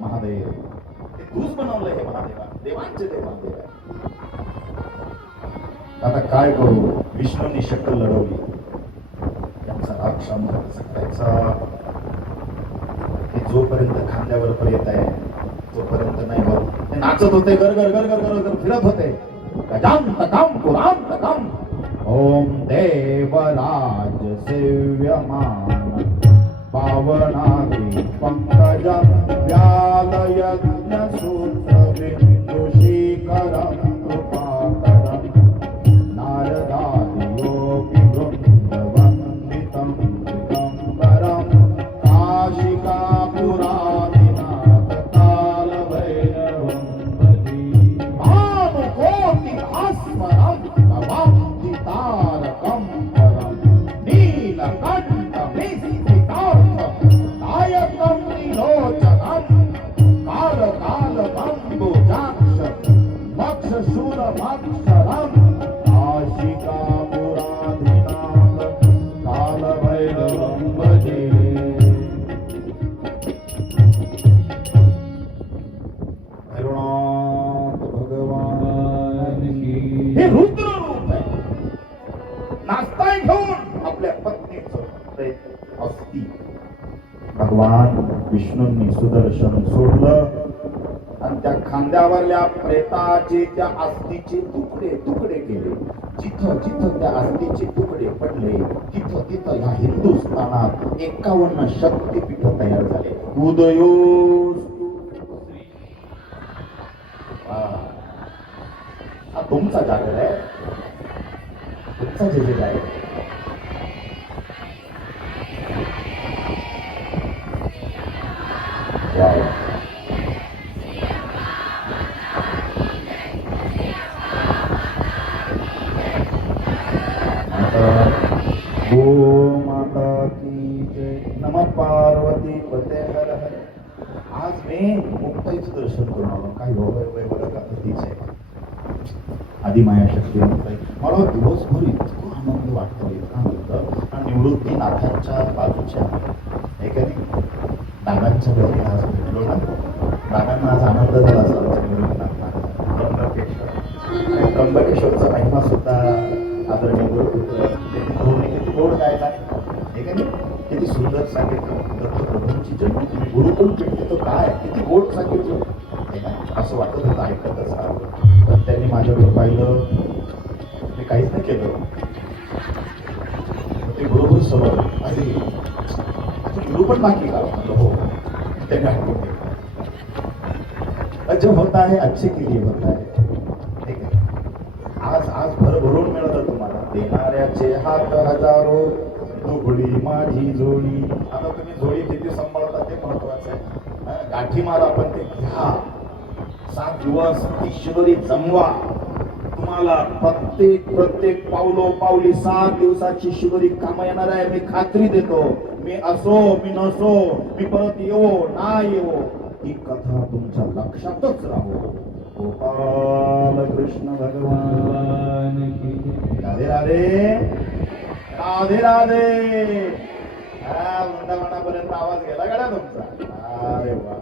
महादेव तूच बनवलंय हे महादेवा देवांचे देव आता काय करू विष्णूंनी शक्कल लढवली त्यांचा राग शांत करायचा जोपर्यंत खांद्यावर येत आहे तोपर्यंत नाही होत ते नाचत होते गर गर गर गर गर गर फिरत होते गजाम तकाम पुराम तकाम ओम देवराज सेव्यमान पावनादि पंकजम व्याल यज्ञ सूत्र बिंदुशीकरम कृपाकरम नारदादि योगी वृंद वंदितम दिगंबरम काशिका पुरादिनाथ काल भैरवं भजी भानुकोटि भास्वरं भवाब्धि तारकं परं नीलकण्ठ विस्फितार्थ नायकं त्रिलोचनं काल काल बंबुजाक्ष मक्षशूलमक्षरं काशिका पुरादिनाथ काल भैरवं भजे हे रुद्र रूप आहे नाचताय घेऊन आपल्या पत्नीचं अस्थि भगवान विष्णूंनी सुदर्शन सोडलं आणि त्या खांद्यावरल्या प्रेताचे त्या अस्थिचे तुकडे तुकडे केले जिथं जिथं त्या अस्थिचे तुकडे पडले तिथं तिथं ह्या हिंदुस्थानात 51 शक्तीपीठ तयार झाले उदयो हा तुमचा जागर आहे तुमचा जे आहे गो माता की जय नम पार्वती पते हर हर आज मी मुक्ताईचं दर्शन करून आलो काही बघा का तीच आहे आधी माया शक्ती मला दिवसभर इतकं आनंद वाटतो इतका आनंद आणि निवृत्ती नाथांच्या बाजूच्या एखादी दादांच्या घरी आज भेटलो ना दादांना आज आनंद झाला असा निवृत्तीनाथ त्र्यंबकेश्वरचा महिमा सुद्धा आदरणीय गुरुपुत्र धोरणे किती गोड गायला हे का नाही, किती सुंदर सांगितलं दत्तप्रभूंची जन्म तुम्ही गुरुकुल भेटते तो काय किती गोड सांगितलं हे ना, असं वाटत होतं ऐकतच राहावं. पण त्यांनी माझ्याकडे पाहिलं, मी काहीच नाही केलं. ते बरोबर समोर आधी गुरु पण बाकी का हो त्यांनी ऐकून घेतलं. जो होता है अच्छे के लिए होता है, ठीक आहे. आज आज भरभरून मिळतं तुम्हाला, देणाऱ्याचे हात हजारो दुबळी माझी जोडी. आता तुम्ही जोडी किती सांभाळता ते महत्वाचं आहे. गाठी मारा पण ते घ्या. 7 दिवस ईश्वरी जमवा. तुम्हाला प्रत्येक पावली 7 दिवसाची शिवरी काम येणार आहे, मी खात्री देतो. मी असो मी नसो, मी परत येवो ना येवो, ही कथा तुमच्या लक्षातच राहो. गोपाल कृष्ण भगवान की राधे राधे राधे राधे. वृंदावनापर्यंत आवाज गेला गाड्या तुमचा. अरे वा,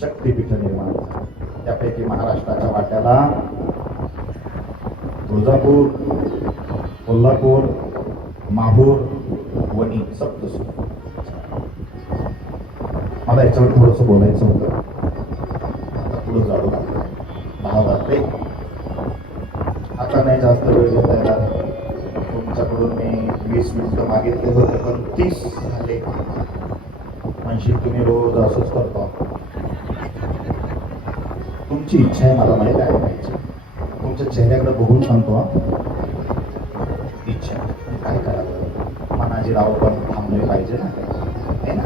शक्तीपीठ निर्माण झालं. त्यापैकी महाराष्ट्राच्या वाट्याला तुळजापूर, कोल्हापूर, माहूर, वणी, सप्तशृंगी. मला याच्यावर थोडंसं बोलायचं होतं, आता पुढे जाऊ लागलं. 10 वाजले, आता नाही जास्त वेळ घेता येणार. तुमच्याकडून मी 20 मिनिटं मागितले होते पण 30 झाले. म्हणशील तुम्ही रोज असंच करतो. तुमची इच्छा आहे मला माहित आहे पाहिजे. तुमच्या चेहऱ्याकडे बघून सांगतो इच्छा काय करावं. मनाजीराव पण थांबले पाहिजे ना, आहे ना.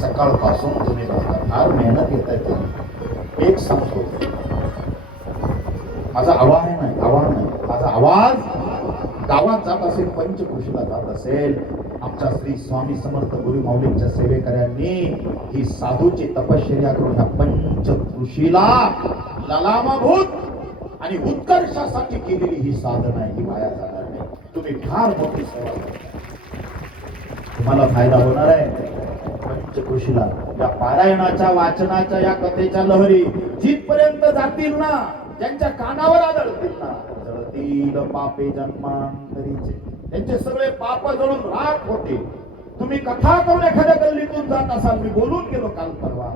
सकाळपासून तुम्ही बघता फार मेहनत घेत आहे तुम्ही. एक सांगतो, माझा आवाज नाही माझा आवाज गावात जात असेल, पंचकृषीला जात असेल. आमच्या श्री स्वामी समर्थ गुरु माऊलींच्या सेवेकऱ्यांनी ही साधूची तपश्चर्या करून ह्या पंचकृषीला ललामाभूत आणि उत्कर्षासाठी केलेली ही साधना आहे, ही वाया जाणार नाही. तुम्ही फार मोठी सेवा करता, तुम्हाला फायदा होणार आहे. पंचकृषीला या पारायणाच्या वाचनाच्या या कथेच्या लहरी जिथपर्यंत जातील ना, ज्यांच्या कानावर आदळतील ना, जळतील पापे जन्मांतरीचे, त्यांचे सगळे पाप जळून राख होते. तुम्ही कथा करून एखाद्या गल्लीतून जात असाल, मी बोलून गेलो काल परवा,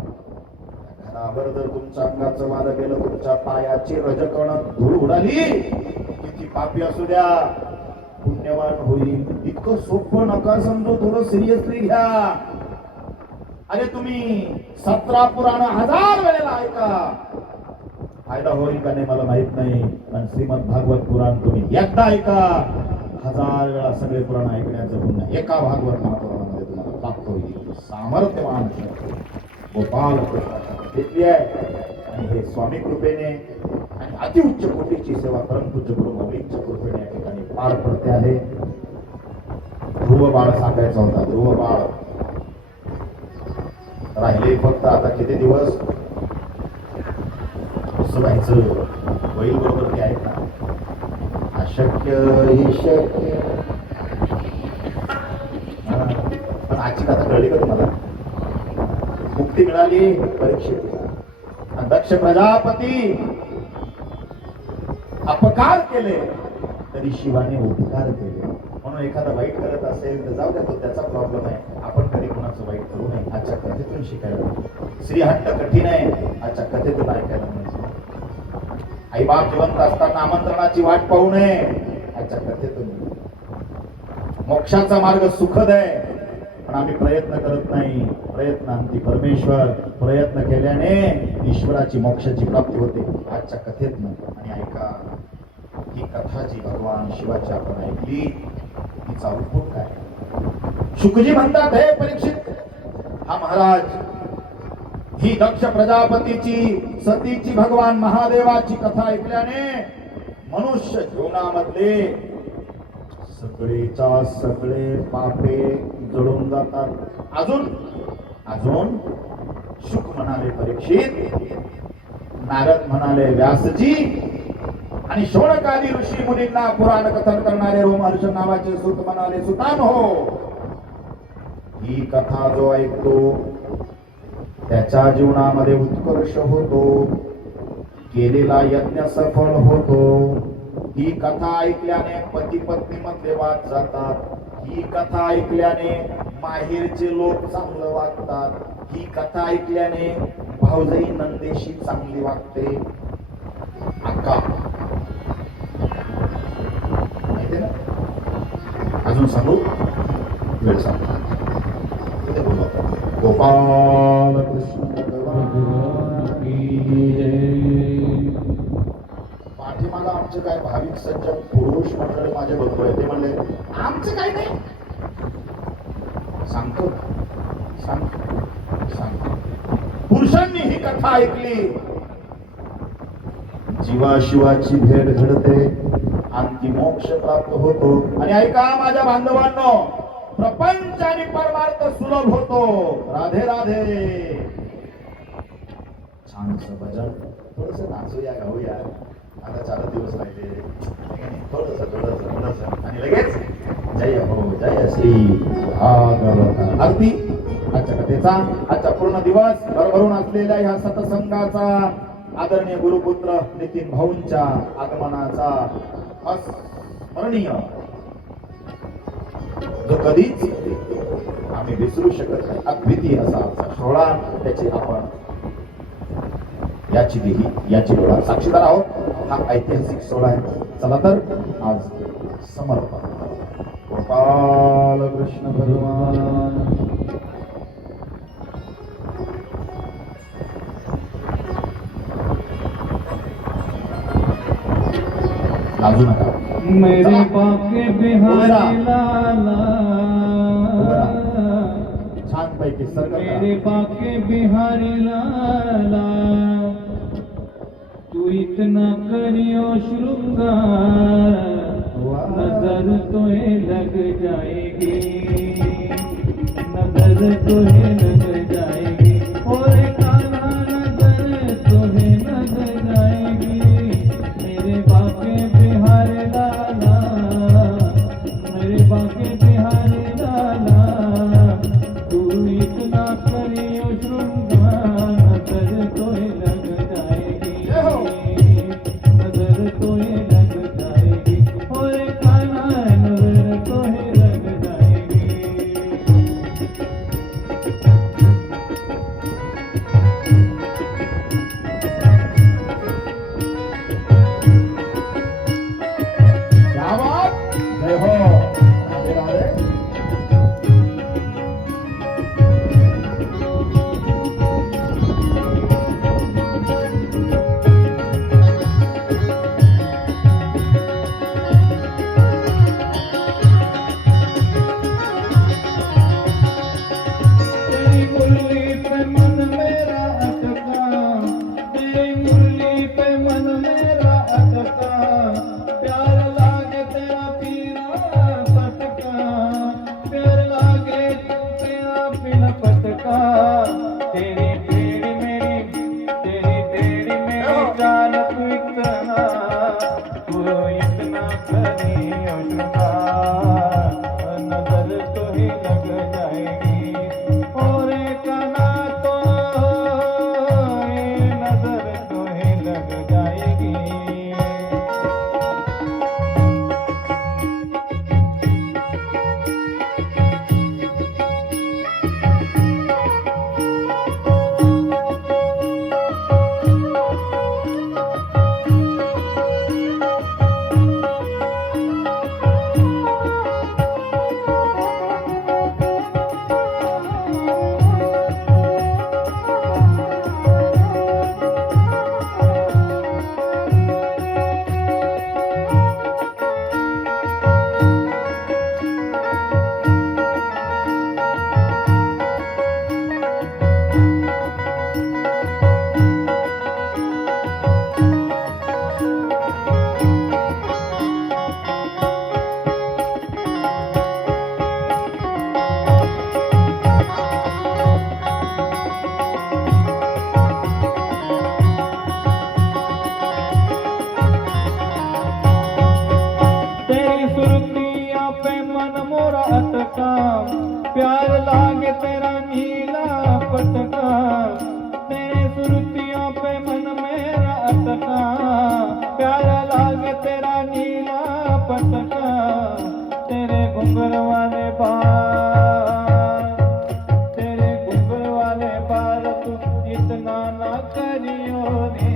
घरावर जर तुमच्या अंगाचं वारं गेलं, तुमच्या पायाची रजकण धूळ उडाली, किती पापी असू द्या, पुण्यवान होईल. इतकं सोपं नका समजू, थोडं सिरियसली घ्या. अरे तुम्ही 17 पुराण 1000 वेळेला ऐका, फायदा होईल का नाही मला माहित नाही. पण श्रीमद भागवत पुराण तुम्ही एकदा ऐका, 1000 वेळा सगळे पुराण ऐकण्याचं पुण्य एका भागवत महापुराणामध्ये तुम्हाला प्राप्त होईल. सामर्थ्यवान गोपाल घेतली आहे. आणि हे स्वामी कृपेने आणि अतिउच्च कोटीची सेवा परमपूज्य गुरु माऊलींच्या कृपेने या ठिकाणी पार पडते आहे. ध्रुव बाळ सांगायचा होता, ध्रुव बाळ राहिले फक्त आता किती दिवस. कसं व्हायचं होईल बरोबर ते आहेत ना. अशक्य ही शक्य. पण आजची कथा कळली का तुम्हाला. मुक्ती मिळाली परीक्षेला. दक्ष प्रजापती अपकार केले तरी शिवाने उपकार केले. म्हणून एखादा वाईट करत असेल तर जाऊ द्या, तो त्याचा प्रॉब्लेम आहे. आपण कधी कोणाचं वाईट करू नये. आजच्या कथेतून शिकायला. श्रीहट्ट कठीण आहे, आजच्या कथेतून ऐकायला मिळतं. आई बाप जिवंत असताना आमंत्रणाची वाट पाहू नये, आजच्या कथेतून. मोक्षाचा मार्ग सुखद आहे, पण आम्ही प्रयत्न करत नाही. प्रयत्न अंती परमेश्वर. प्रयत्न केल्याने ईश्वराची मोक्षाची प्राप्ती होते, आजच्या कथेतनं. आणि ऐका, ही कथा जी भगवान शिवाची आपण ऐकली, तिचा उद्भव काय. शुकजी म्हणतात, हे परीक्षित, हा महाराज, ही दक्ष प्रजापतीची सतीची भगवान महादेवाची कथा ऐकल्याने मनुष्य जीवनामधले सगळेच्या सगळे पापे जळून जातात. अजून अजून शुक म्हणाले परीक्षित, नारद म्हणाले व्यासजी, आणि शौनकादी ऋषी मुनींना पुराण कथन करणारे रोमहर्ष नावाचे सुत म्हणाले सुतान हो, ही कथा जो ऐकतो त्याच्या जीवनामध्ये उत्कर्ष होतो. केलेला यज्ञ सफळ होतो. ही कथा ऐकल्याने पती पत्नी मध्ये वाद जातात. ही कथा ऐकल्याने माहेरचे लोक चांगलं वागतात. ही कथा ऐकल्याने भाऊजाई नंदेशी चांगली वागते. अक्का माहिती ना? अजून सांगू? वेळ सांगू. इथे बोलू आपण. गोपाल कृष्ण भगवान की जय. पाठीमागा आमचे काय भाविक सज्जन पुरुष मंडळी माझे बरोबर ते म्हणले आमचं काय नाही. सांगतो पुरुषांनी ही कथा ऐकली. जीवाशिवाची भेट घडते आणखी मोक्ष प्राप्त होतो. आणि ऐका माझ्या बांधवांनो, प्रपंच आणि परमार्थ सुलभ होतो. राधे राधे. छानसं भजन, थोडस नाचूया गाऊया. आता 4 दिवस राहिले, थोडस आणि लगेच जय हो जय श्री भागवत. अगदी आजच्या कथेचा आजचा पूर्ण दिवस भरभरून असलेल्या ह्या सतसंगाचा आदरणीय गुरुपुत्र नितीन भाऊंच्या आगमनाचा अस्मरणीय जो कधीच आम्ही विसरू शकत नाही अद्वितीय असा आजचा सोहळा. त्याची आपण याची देही याची डोळा साक्षीदार आहोत. हा ऐतिहासिक सोहळा आहे. चला तर आज समर्पण. गोपाल कृष्ण भगवान. लाजू नका. मेरे बाके बिहारी लाला, छान पैकी मेरे बाके बिहारी लाला, तू इतना करियो श्रृंगार, नजर तोहे लग जाएगी, नजर तोहे लग जाएगी. ओरे काला नजर तोहे लग जाएगी. मेरे बाके बिहारी लाला, मेरे बाके बिहारी लाला, तू इतना करियो श्रृंगार, नजर तोहे लग जाएगी, नजर तोहे लग जाएगी. ओरे काला नजर तोहे लग जाएगी. क्या बात. जय हो. राधे राधे. तेरी मुरली पे मन मेरा अटका, तेरी मुरली पे मन मेरा अटका, प्यार लागे तेरा पीला पटका, प्यार लागे तेरा पीला पटका. तेरी तेरी मेरी जान तू इतना करियो श्रृंगार, नजर तो ही लग जाएगी. और कना तो ये नजर तो ही लग जाएगी. पटका तेरे घुंघर वाले बाल, तेरे घुंघर वाले बाल तू इतना ना करियो रे,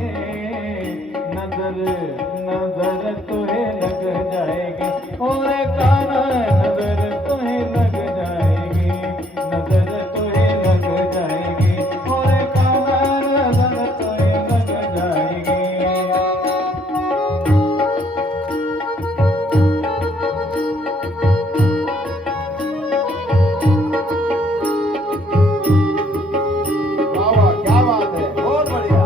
नजर नजर तुहे लग जाएगी और काना नजर तुहे लग जाएगी, नजर तुहे लग जाएगी और काना नजर तुहे लग जाएगी। वाह वाह, क्या बात है, बहुत बढ़िया।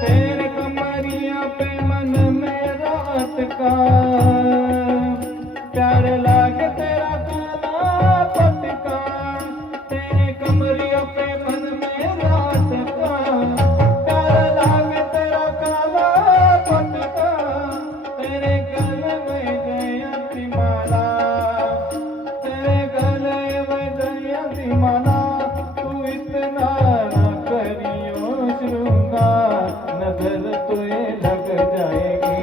तेरे कमरिया पे मन में रात का प्यार लागे तेरा काला पटका, तेरे कमरिया पे मन में रात का प्यार लागे तेरा काला पटका, तेरे गले में जयंती माला, तेरे गले में जयंती माला, तू इतना ना करियो श्रृंगार, नजर तुझे लग जाएगी,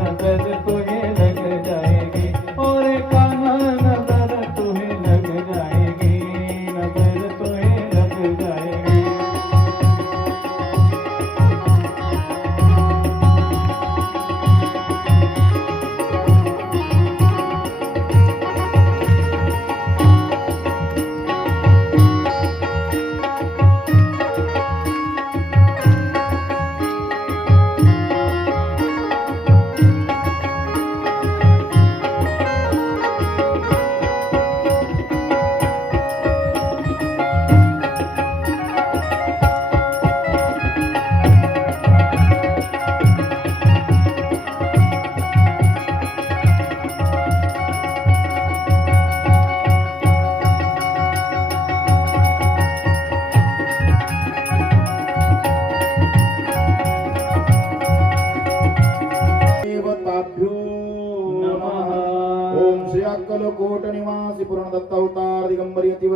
नजर तुझे लग जाएगी और काना नजर तुझे लग जाएगी, नजर तुझे लग जाएगी। देवताभ्यो नमः। ओम श्री अक्कलकोट निवासी पूर्ण दत्तावतार दिगंबर यतिवर